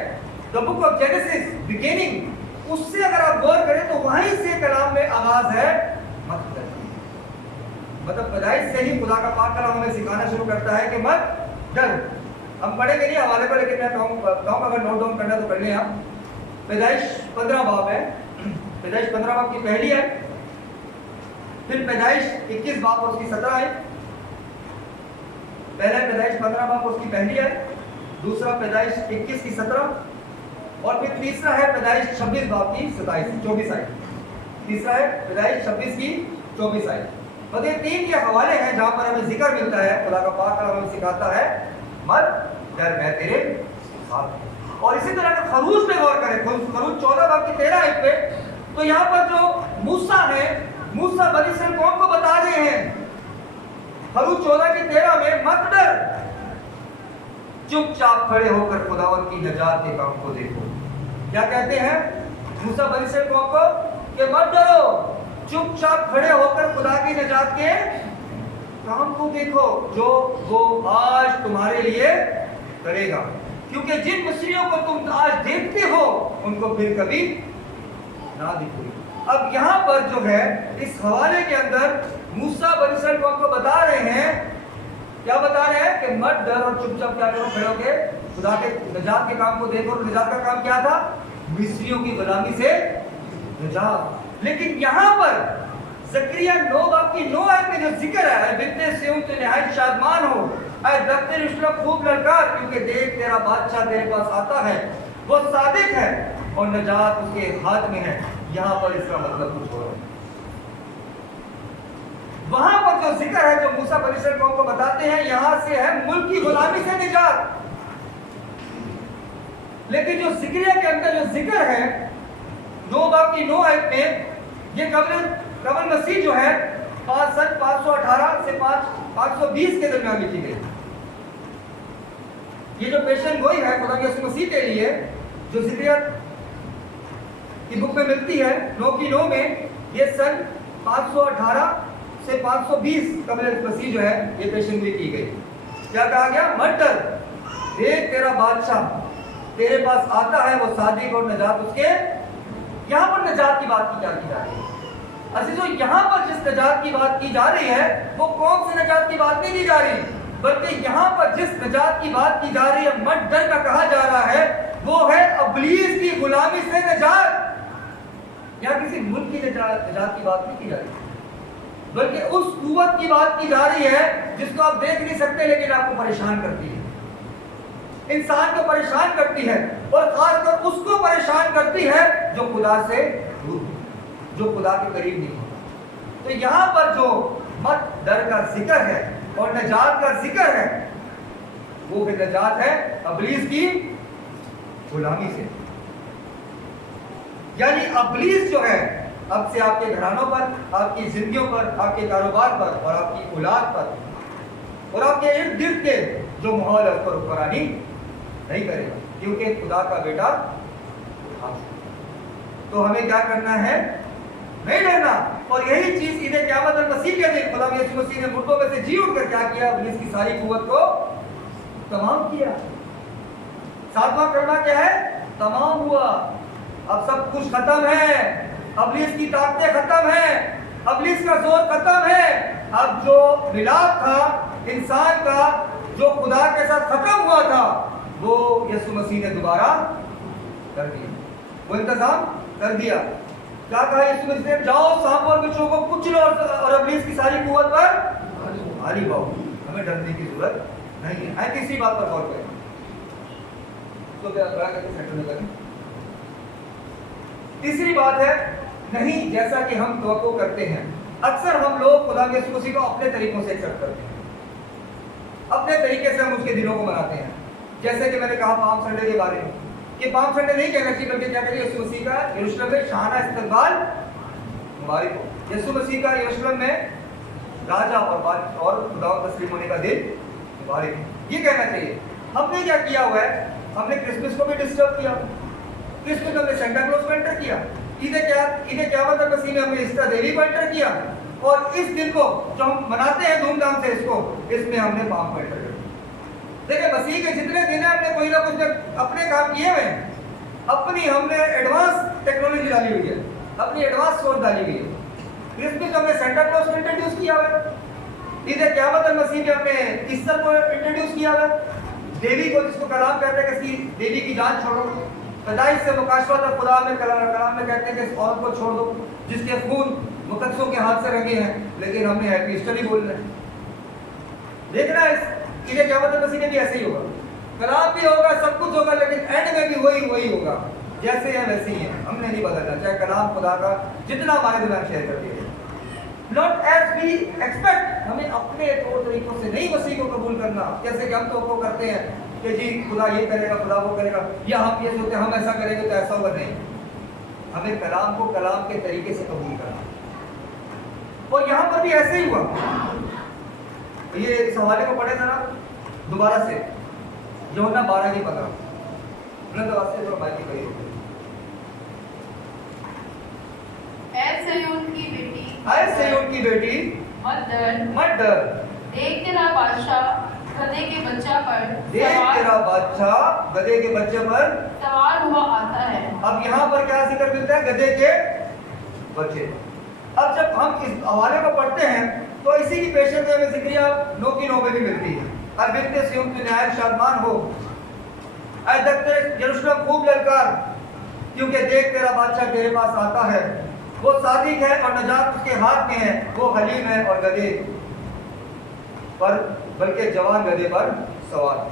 the book of genesis beginning, उससे अगर आप गौर करें तो वहीं से कलाम में आगाज है मत डर। मतलब पैदाइश से ही खुदा का पाक कलाम हमें सिखाना शुरू करता है कि मत डर। हम पढ़ेंगे नहीं हवाले पर, लेकिन मैं कहूँगा अगर नोट डाउन करना तो कर लें आप। पैदाइश 15 बाब है, पैदाइश 15 बाब की पहली है, फिर पैदाइश 21 बाब और उसकी 17 है। पहला पैदाइश 15 बाब उसकी पहली है, दूसरा पैदाइश 21 की 17 और फिर तीसरा है पैदाइश 26 बाब की 24 आयत। तीसरा है पैदाइश 26 की 24 आयत। तो ये 3 के हवाले हैं जहां पर हमें जिक्र मिलता है, खुदा का पाक कलाम हमें सिखाता है मत डर, मैं तेरे साथ हूं। और इसी तरह अगर खरूज पे गौर करें, खरूज 14 बाब की 13 आयत पे, तो यहाँ पर जो मूसा है, मूसा बनी इस्राएल कौम को बता रहे हैं खरूज 14 की 13 में, मत डर, चुपचाप खड़े होकर खुदावंद की नजात के काम को देखो। क्या कहते हैं मूसा बनी इस्राएल कौम को कि मत डरो, चुपचाप खड़े होकर खुदा की नजात के काम को देखो जो वो आज तुम्हारे लिए करेगा, क्योंकि जिन मिस्रियों को तुम आज देखते हो उनको फिर कभी ना दिखोगे। अब यहाँ पर जो है इस हवाले के अंदर मूसा बनी इस्राएल कौम को बता रहे हैं, क्या बता रहे हैं कि मत डर और चुपचाप क्या करो, खड़े होके खुदा के निजात के काम को देखो। और निजात का काम क्या था? मिस्रियों की गुलामी से निजात। लेकिन यहाँ पर ज़करिया 9 बाब की 9 आयत में जो जिक्र है, बिन्ते सिय्योन तो निहायत शादमान हो, ऐ दफ्तर यरूशलेम खूब ललकार, क्योंकि देख तेरा बादशाह तेरे पास आता है, वो सादिक है और निजात उसके हाथ में है। यहाँ पर इसका मतलब कुछ और है। वहां पर जो जिक्र है जो मूसा बनी इस्राएल कौम को बताते हैं, यहां से है मुल्क की गुलामी से निजात। लेकिन जो ज़करिया के अंदर जो जिक्र है 9 बाब की 9 आयत में, ये कब्र मसीह जो है 518 से 520 के दरमियान लिखी गई। ये जो पेशन गोई है खुदा यीशु मसीह के लिए जो ज़करिया की बुक में मिलती है 9 की 9 में, ये सन 518 से 520 कब्र मसीह जो है ये पेशन गोई की गई। क्या कहा गया? मत डर, देख तेरा बादशाह तेरे पास आता है, वो सादिक और नजात उसके। यहाँ पर नजात की बात की जा रही है अजीजों, यहाँ पर जिस नजात की बात की जा रही है वो कौन सी नजात की बात नहीं की जा रही, बल्कि यहाँ पर जिस नजात की बात की जा रही है, मत डर का कहा जा रहा है, वो है इब्लीस की गुलामी से नजात। यहाँ किसी मुल्क की नजात की बात नहीं की जा रही, बल्कि उस कुव्वत की बात की जा रही है जिसको आप देख नहीं सकते लेकिन आपको परेशान करती है, इंसान को परेशान करती है, और खासकर उसको परेशान करती है जो खुदा से दूर, जो खुदा के करीब नहीं होता। तो यहाँ पर जो मत डर का जिक्र है और नजात का जिक्र है, वो भी नजात है इब्लीस की गुलामी से। यानी इब्लीस जो है अब से आपके घरानों पर, आपकी जिंदगियों पर, आपके कारोबार पर और आपकी औलाद पर और आपके इर्द गिर्द के जो माहौल है उस पर हुक्मरानी नहीं करेगा, क्योंकि खुदा का बेटा उठा। तो हमें क्या करना है? नहीं डरना। और यही चीज ईद क़यामत और मसीह के दिन खुदा यीशु मसीह ने मुर्दों में से जी उठकर क्या किया? इब्लीस की सारी कुव्वत को तमाम किया। 7वां कलमा क्या है? तमाम हुआ। अब सब कुछ खत्म है, इब्लीस की ताकतें खत्म है, इब्लीस का जोर खत्म है। अब जो मिलाप था इंसान का, जो खुदा के साथ खत्म हुआ था, वो यीशु मसीह ने दोबारा कर दिया, वो इंतजाम कर दिया। क्या कहा यीशु मसीह ने? जाओ सांप और बिच्छू को कुचलो और इब्लीस की सारी कुव्वत पर भारी पाओ। हमें डरने की जरूरत नहीं है। तीसरी बात पर गौर करें, तो सेंटर में करें। तीसरी बात है, नहीं जैसा कि हम तवक्को करते हैं। अक्सर हम लोग खुदा यीशु मसीह को अपने तरीकों से एक्सेप्ट करते हैं, अपने तरीके से हम उसके दिनों को मनाते हैं। जैसे कि मैंने कहा पाम संडे के बारे में, कि पाम संडे नहीं कहना चाहिए, बल्कि क्या करिए यीशु मसीह का यरूशलेम में शाहाना इस्तकबाल मुबारक हो। यीशु मसीह का यरूशलेम में राजा और खुदा तस्लीम होने का दिन मुबारक है, ये कहना चाहिए। हमने क्या किया हुआ है? हमने क्रिसमस को भी डिस्टर्ब किया, क्रिसमस में हमने सेंटा क्लॉज को एंटर किया, ईद क़यामत और मसीह में हमने ईस्टर देवी को एंटर किया, और इस दिन को जो हम मनाते हैं धूमधाम से, इसमें हमने पाम को एंटर किया। देखिए मसीह के जितने दिन है हमने कोई ना कुछ अपने काम किए हुए हैं, अपनी हमने एडवांस टेक्नोलॉजी डाली हुई है, अपनी एडवांस सोच डाली हुई है। क्रिसमस हमने सेंटा क्लॉज को इंट्रोड्यूस किया हुआ है, ईद क़यामत और मसीह में हमने ईस्टर को इंट्रोड्यूस किया हुआ है, देवी को जिसको कलाम कहते हैं कि देवी की जान छोड़ो, पैदाइश से मुकाशफत और खुदा में कलाम में कहते हैं कि इस औरत को छोड़ दो जिसके खून मुकद्दसों के हाथ से रंगे हैं, लेकिन हमने हैप्पी ईस्टर ही बोल रहे हैं। देखना है ईद क़यामत और मसीह में भी ऐसे ही होगा, कलाम भी होगा, सब कुछ होगा, लेकिन एंड में भी वही होगा, जैसे है वैसे ही है। हमने नहीं बदलना, चाहे कलाम खुदा का जितना हमारे दिमाग शेयर कर दिया, नॉट एज वी एक्सपेक्ट। हमें अपने तौर तरीकों से नहीं मसीह को कबूल करना, जैसे कि हम तो करते हैं कि जी खुदा ये करेगा, खुदा वो करेगा, या हम ये सोचते हम ऐसा करेंगे तो ऐसा होगा। नहीं, हमें कलाम को कलाम के तरीके से कबूल करना। और यहाँ पर भी ऐसे ही हुआ। तो ये इस हवाले को पढ़े जरा दोबारा से, यूहन्ना 12:15 बुलंद आवाज से थोड़ा बात करिए। ऐ सिय्योन की बेटी, ऐ सिय्योन की बेटी, मत डर, मत डर, देख तेरा बादशाह गधे के बच्चा पर देख तेरा बादशाह गधे के बच्चे पर सवार हुआ आता है। अब यहाँ पर क्या जिक्र मिलता है? गधे के बच्चे। अब जब हम इस हवाले को पढ़ते हैं तो इसी की पेशेंट में जिक्रिया 9 की 9 में भी मिलती है। अब बिनते सिय्योन की न्याय शादमान हो, ऐ दख्ते यरूशलेम खूब ललकार, क्योंकि देख तेरा बादशाह तेरे पास आता है, वो सादिक है और नजात उसके हाथ में है, वो हलीम है और गधे पर बल्कि जवान गधे पर सवार है।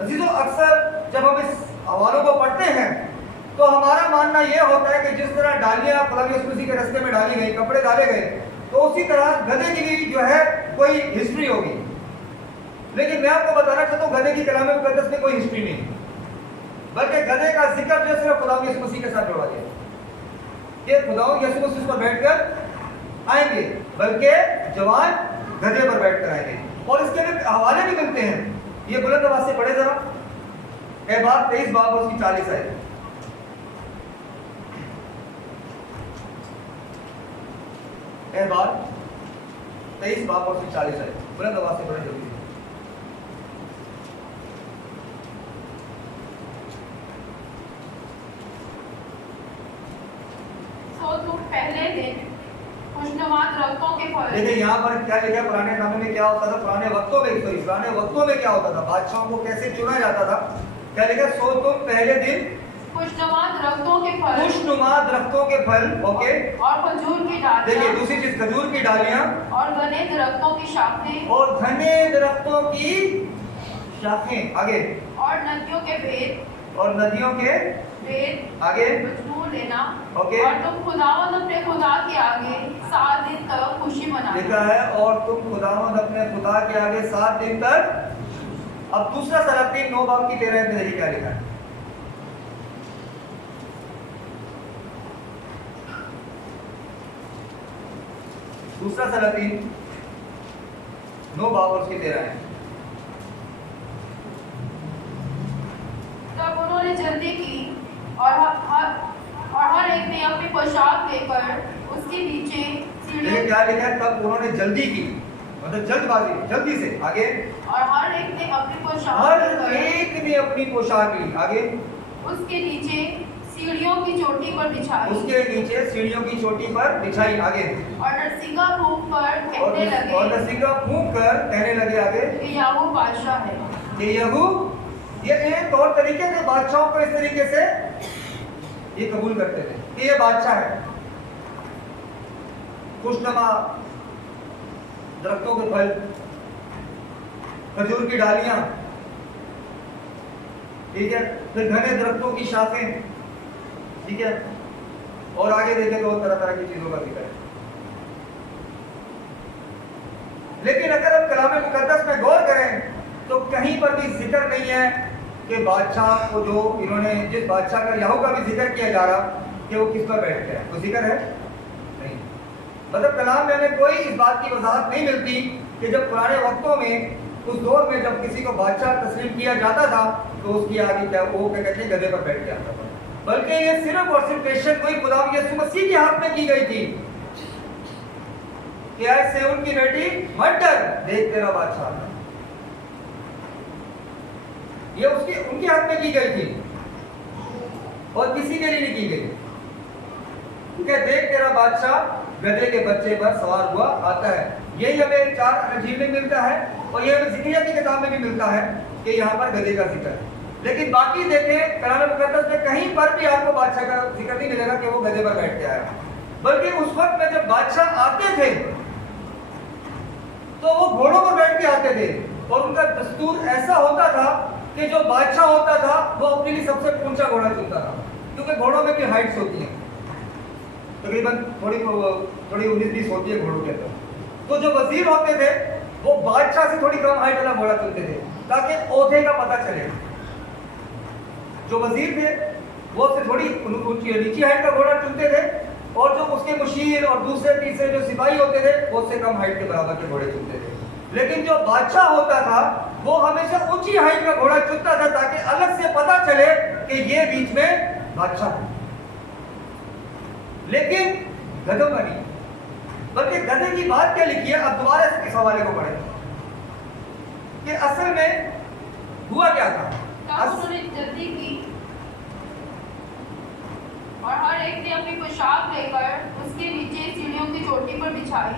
अजीजों, अक्सर जब हम इस हवालों को पढ़ते हैं तो हमारा मानना यह होता है कि जिस तरह डालियां खुदा यीशु मसीह के रास्ते में डाली गई, कपड़े डाले गए, तो उसी तरह गधे की भी जो है कोई हिस्ट्री होगी। लेकिन मैं आपको बताना चाहता हूँ गधे की कलाम मुकद्दस में कोई हिस्ट्री नहीं, बल्कि गधे का जिक्र जो सिर्फ खुदा यीशु मसीह के साथ जोड़ा गया कि खुदा यीशु मसीह पर बैठकर आएंगे, बल्कि जवान गधे पर बैठकर आएंगे। और इसके भी हवाले भी मिलते हैं। ये बुलंद आवाज से पढ़े जरा, एहबार 23 बाब और उसकी 40 आयत। एहबार 23 बाब और उसकी 40 आयत, बुलंद आवाज से पढ़े जल्दी। सो तुम पहले दिन खुशनुमा दरख्तों के फल। देखिए यहाँ पर क्या लिखा है, पुराने नामे में क्या होता था, पुराने वक्तों में, पुराने वक्तों में क्या होता था, बादशाहों को कैसे चुना जाता था। क्या लिखा? सो तुम पहले दिन खुशनुमा दरख्तों के फल, खुशनुमा दरख्तों के फल, ओके, और खजूर की देखिए डालियां, दूसरी चीज खजूर की डालियां, और घने दरख्तों की शाखें, और घने दरख्तों की शाखें, आगे, और नदियों के भेद, और नदियों के भेद आगे, मजबूर लेना। ओके। और तुम खुदावंद अपने खुदा के आगे 7 दिन तक खुशी मनाना। लिखा है और तुम खुदावंद अपने खुदा के आगे 7 दिन तक। अब दूसरा सलातीन 9 बाब की 13 में देखिए क्या लिखा है। दूसरा सलातीन 9 बाब और उसकी 13 है। तब उन्होंने जल्दी की और हर एक ने अपनी पोशाक लेकर उसके नीचे देखिए सीढ़ियों, क्या लिखा है, तब उन्होंने जल्दी की, मतलब जल्दबाजी, जल्दी से, आगे, और हर एक ने अपनी पोशाक हर लेकर एक ने अपनी पोशाक ली, आगे, उसके नीचे सीढ़ियों की चोटी पर बिछाई, उसके नीचे सीढ़ियों की चोटी पर बिछाई, आगे, और नरसिंगा फूंक कर कहने लगे, और नरसिंगा फूंक कर कहने लगे, आगे, कि याहू बादशाह है। कि यहू, ये एक तौर तरीके थे बादशाहों को इस तरीके से ये कबूल करते थे कि ये बादशाह है। खुशनुमा दरख्तों के फल, खजूर की डालियां, ठीक है, फिर घने दरख्तों की शाखें, ठीक है, और आगे देखें तो तरह तरह की चीजों का जिक्र है। लेकिन अगर हम कलाम मुकद्दस में गौर करें तो कहीं पर भी जिक्र नहीं है कि बादशाह को जो इन्होंने, जिस बादशाह का याहू का भी जिक्र किया जा रहा कि वो किस पर बैठ गया, तो जिक्र है नहीं। मतलब कलाम में हमें कोई इस बात की वजाहत नहीं मिलती कि जब पुराने वक्तों में, उस दौर में जब किसी को बादशाह तस्लीम किया जाता था तो उसकी आगे क्या वो क्या कहते हैं गधे पर बैठ जाता था, बल्कि ये सिर्फ और सिर्फ पेशन कोई खुदा यीशु मसीह के हाथ में की गई थी कि आज से उनकी बेटी मत डर, देख तेरा बादशाह, ये उसकी उनके हाथ में की गई थी और किसी के लिए नहीं की गई। क्योंकि देख तेरा बादशाह गधे के बच्चे पर सवार हुआ आता है। यही हमें 4 अंजील में मिलता है और ये हमें ज़िक्रिया की किताब में भी मिलता है कि यहाँ पर गधे का जिक्र है। लेकिन बाकी देखें कलाम मुकद्दस में कहीं पर भी आपको बादशाह का जिक्र नहीं मिलेगा कि वो गधे पर बैठ के आया, बल्कि उस वक्त में जब बादशाह आते थे तो वो घोड़ों पर बैठ के आते थे और उनका दस्तूर ऐसा होता था कि जो बादशाह होता था वो अपने लिए सबसे ऊंचा घोड़ा चुनता था, क्योंकि घोड़ों में भी हाइट्स होती हैं, तकरीबन थोड़ी 19-20 होती है घोड़ों के अंदर। तो जो वजीर होते थे वो बादशाह से थोड़ी कम हाइट वाला घोड़ा चुनते थे ताकि ओहदे का पता चले। जो वजीर थे वो उससे थोड़ी नीची हाइट का घोड़ा चुनते थे, और जो उसके मुशीर और दूसरे तीसरे जो सिपाही होते थे वो उससे कम हाइट के बराबर के घोड़े चुनते थे। लेकिन जो बादशाह होता था वो हमेशा ऊंची हाइट का घोड़ा चुनता था ताकि अलग से पता चले कि ये बीच में बादशाह है। लेकिन गधों का नहीं, बल्कि गधे की बात क्या लिखी है, अब दोबारा इस हवाले को पढ़ें कि असल में हुआ क्या था। तब उन्होंने जल्दी की और हर एक ने अपनी पोशाक लेकर उसके नीचे सीढ़ियों की चोटी पर बिछाई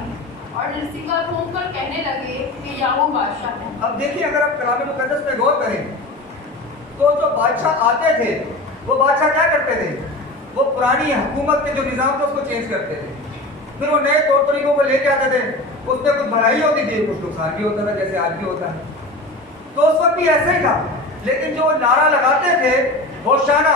और नरसिंगा फूंककर कहने लगे कि याहू बादशाह है। अब देखिए, अगर आप कलाम मुकद्दस पे गौर करें तो जो बादशाह आते थे वो बादशाह क्या करते थे, वो पुरानी हुकूमत के जो निज़ाम थे उसको चेंज करते थे, फिर वो नए तौर तरीकों को लेके आते थे। उसमें कुछ भलाई होती थी, कुछ नुकसान भी होता था, जैसे आज भी होता है। तो उस वक्त भी ऐसे ही था। लेकिन जो नारा लगाते थे hosanna,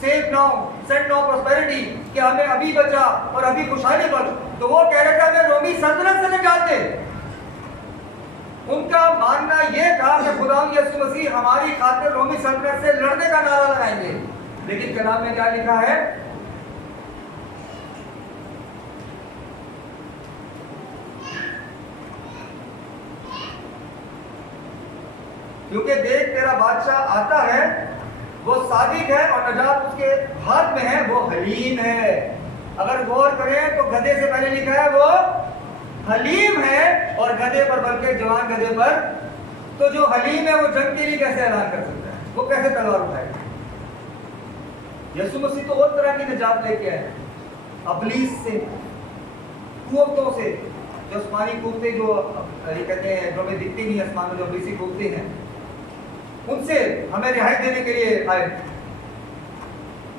save now, send now prosperity, कि हमें अभी बचा और अभी खुशहाली बच, तो वो कह रहे थे हमें रोमी सल्तनत से निकाल दे। उनका मानना यह था कि खुदा यीशु मसीह हमारी खातिर रोमी सल्तनत से लड़ने का नारा लगाएंगे। लेकिन कलाम में क्या लिखा है, क्योंकि देख तेरा बादशाह आता है, वो सादिक है और नजात उसके हाथ में है, वो हलीम है। अगर गौर करें तो गधे से पहले लिखा है वो हलीम है, और गधे पर बल्कि जवान गधे पर, तो जो हलीम है वो जंग के लिए कैसे ऐलान कर सकता है, वो कैसे तलवार उठाएगा। यीशु मसीह तो और तरह की निजात लेके आए, अबलीस से, कुव्वतों से, जो आसमानी कुव्वतें जो ये कहते हैं जो हमें दिखती नहीं आसमान में, जो अबलीसी कुव्वतें हैं, उनसे हमें रिहाई देने के लिए आए।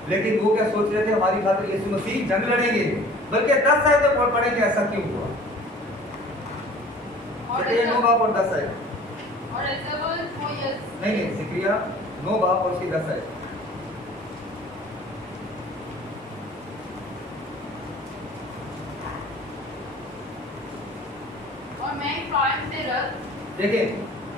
लेकिन वो क्या सोच रहे थे, हमारी खातिर यीशु मसीह जंग लड़ेंगे, बल्कि 10 आयतें तो पढ़े कि ऐसा क्यों हुआ। और 9 बाप और 10 आयत, और नहीं ज़िक्रिया 9 बाप और उसकी 10 आयत। और मैं इफ्राइम से रथ, देखिए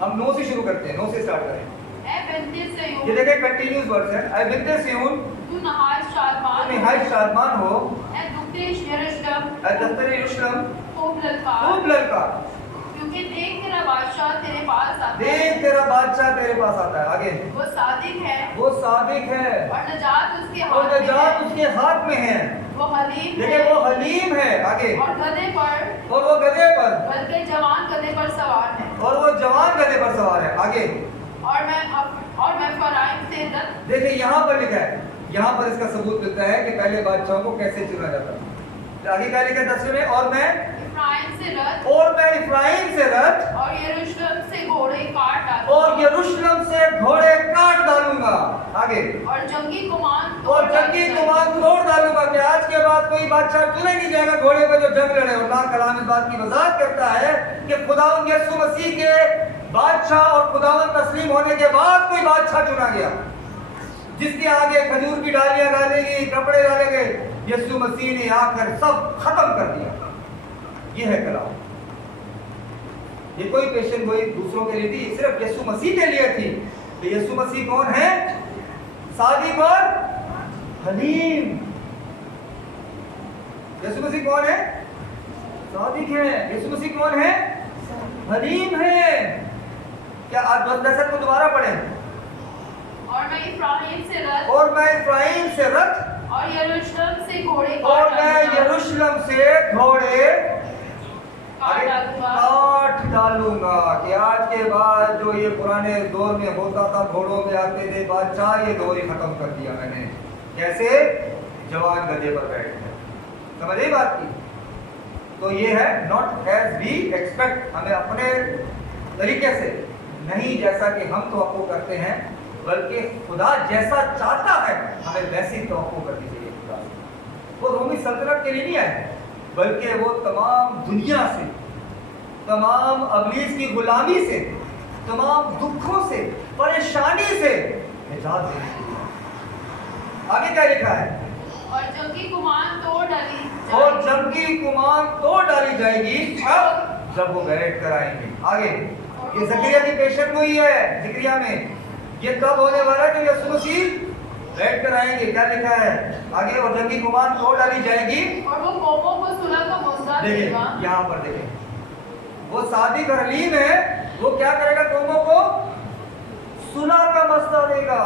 हम 9 से शुरू करते हैं, 9 से स्टार्ट करें। ए बिन्ते सिय्योन, ये देखिए कंटिन्यूअस वर्ड्स है। ऐ बिन्ते सिय्योन, तू नहायत शादमान, तू निहायत शादमान हो। ए दुख्ते यरूशलेम, ऐ दफ्तर यरूशलेम, खूब ललकार, खूब ललकार, क्योंकि देख तेरा बादशाह तेरे पास आता है। देख तेरा बादशाह तेरे पास आता है। आगे, वो सादिक है वो सादिक है और नजात उसके और हाथ में नजात है। उसके हाथ में है। वो हलीम देखिए है वो हलीम है। आगे, और गधे पर, और वो गधे पर, बल्कि जवान गधे पर सवार है। और वो जवान गधे पर सवार है। आगे, और मैं फराइम से रथ, देखिए यहाँ पर लिखा है, यहाँ पर इसका सबूत मिलता है कि पहले बादशाहों को कैसे चुना जाता था। आगे क्या लिखा है 10वें में, और मैं इफ्राइम से रथ और यरूशलेम से घोड़े काट डालूंगा, और यरूशलेम से घोड़े काट डालूंगा। आगे, और जंगी कुमान और जंगी कुमान तोड़ डालूंगा। कि आज के बाद कोई बादशाह चुने नहीं जाएगा घोड़े पर जो जंग लड़े। और ना कलाम इस बात की वजाहत करता है कि खुदावंद यीशु मसीह के बादशाह और खुदावंद तस्लीम होने के बाद कोई बादशाह चुना गया जिसके आगे खजूर की डालियां डाली गई, कपड़े डाले गए। यीशु मसीह ने आकर सब खत्म कर दिया। ये है कलाम। ये कोई पेशन गोई दूसरों के लिए थी, सिर्फ यीशु मसीह के लिए थी। तो यीशु मसीह कौन है? सादिक और हलीम। यीशु मसीह कौन है? सादिक है। यीशु मसीह कौन है? हलीम है। क्या आप 10 को दोबारा पढ़ें? और मैं इफ्राइम से रथ, और मैं इफ्राइम से रथ, और यरूशलेम से घोड़े और काट मैं डालूंगा, यरूशलेम से घोड़े काट डालूंगा। काट डालूंगा। कि आज के बाद जो ये पुराने दौर में होता था, घोड़ों पे आते थे बादशाह, ये दौर ही खत्म कर दिया मैंने। कैसे? जवान गधे पर बैठ गए। समझ आई बात की? तो ये है नॉट एज वी एक्सपेक्ट, हमें अपने तरीके से नहीं, जैसा कि हम तवक्को करते हैं, बल्कि खुदा जैसा चाहता है हमें वैसी तवक्को करनी चाहिए खुदा से। वो रोमी सल्तनत के लिए नहीं आए, बल्कि वो तमाम दुनिया से, तमाम अबलीस की गुलामी से, तमाम दुखों से, परेशानी से निजात देने के लिए। आगे क्या लिखा है? और जंगी कुमान तोड़ डाली और जंगी कुमान तोड़ डाली जाएगी। जब वो बैठ कर आएंगे। आगे ये जकरिया की पेशेंट हुई है, जिक्रिया में ये कब होने वाला है? जब यीशु मसीह बैठ कर आएंगे। क्या लिखा है आगे? और जंगी गुमान तोड़ डाली जाएगी और वो कौमों को सुलह का मौका देखिए देगा। यहाँ पर देखें, वो सादिक और हलीम है, वो क्या करेगा? कौमों को सुलह का मसला देगा।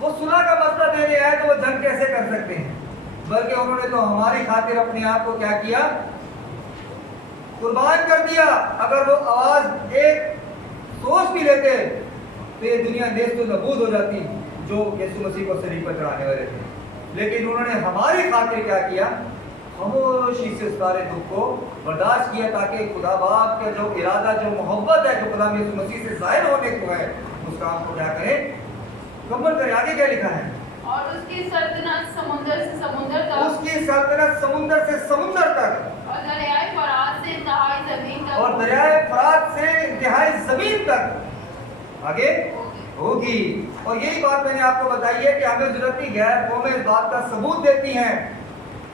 वो सुलह का मसला देने आए तो वो जंग कैसे कर सकते हैं? बल्कि उन्होंने तो हमारी खातिर अपने आप को क्या किया? कुर्बान कर दिया। अगर वो आवाज एक सोच भी लेते तो ये दुनिया देश तो नबूद हो जाती जो यीशु मसीह को सलीब पर चढ़ाने वाले थे। लेकिन उन्होंने हमारी खातिर क्या किया? खामोशी से सारे दुख को बर्दाश्त किया ताकि खुदा बाप का जो इरादा, जो मोहब्बत है, जो खुदा यीशु मसीह से जाहिर होने को है, उस काम को क्या करें? मुकम्मल करें। आगे क्या लिखा है? और उसकी सल्तनत समुंदर से समुंदर तक, उसकी सल्तनत समुंदर से समुंदर तक, और दरियाए फरात से इंतहाई जमीन तक, और दरियाए फरात से इंतहाई जमीन तक आगे होगी। और यही बात मैंने आपको बताई है कि हमें जरूरत नहीं, गैर कौमें इस बात का सबूत देती हैं।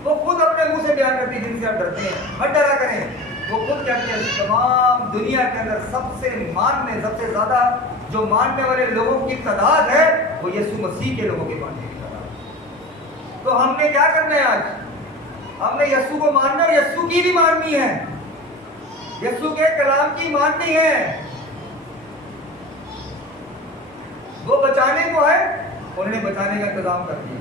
वो खुद अपने मुंह से बयान करती है जिनसे आप डरते हैं, मत डरा करें। वो खुद कहते हैं तमाम दुनिया के अंदर सबसे ज्यादा जो मानने वाले लोगों की तादाद है वो यीशु मसीह के लोगों के मानने की तादाद। तो हमने क्या करना है आज? हमने यीशु को मानना है, यीशु की भी माननी है, यीशु के कलाम की माननी है। वो बचाने को है, उन्होंने बचाने का इंतजाम कर दिया।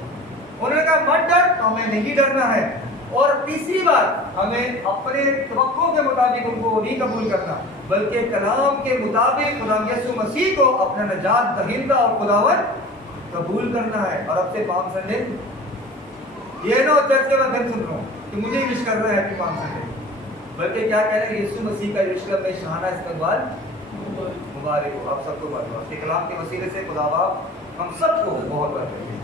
उन्होंने कहा मत डर, तो हमें नहीं डरना है। और तीसरी बात, हमें अपने तवक्को के मुताबिक उनको नहीं कबूल करना, बल्कि कलाम के मुताबिक खुदा यीशु मसीह को अपना निजात दहिंदा और खुदावन कबूल करना है। और अब से पाम संडे ये ना चर्च के मैं फिर सुन रहा हूँ कि मुझे विश कर रहा है कि पाम संडे, बल्कि क्या कह रहे हैं? यीशु मसीह का विश करने शहाना इस्तकबाल मुबारक हो। आप सबको मुबारक हो। कलाम के वसीले से खुदा बाप हम सबको बहुत बरकत दे।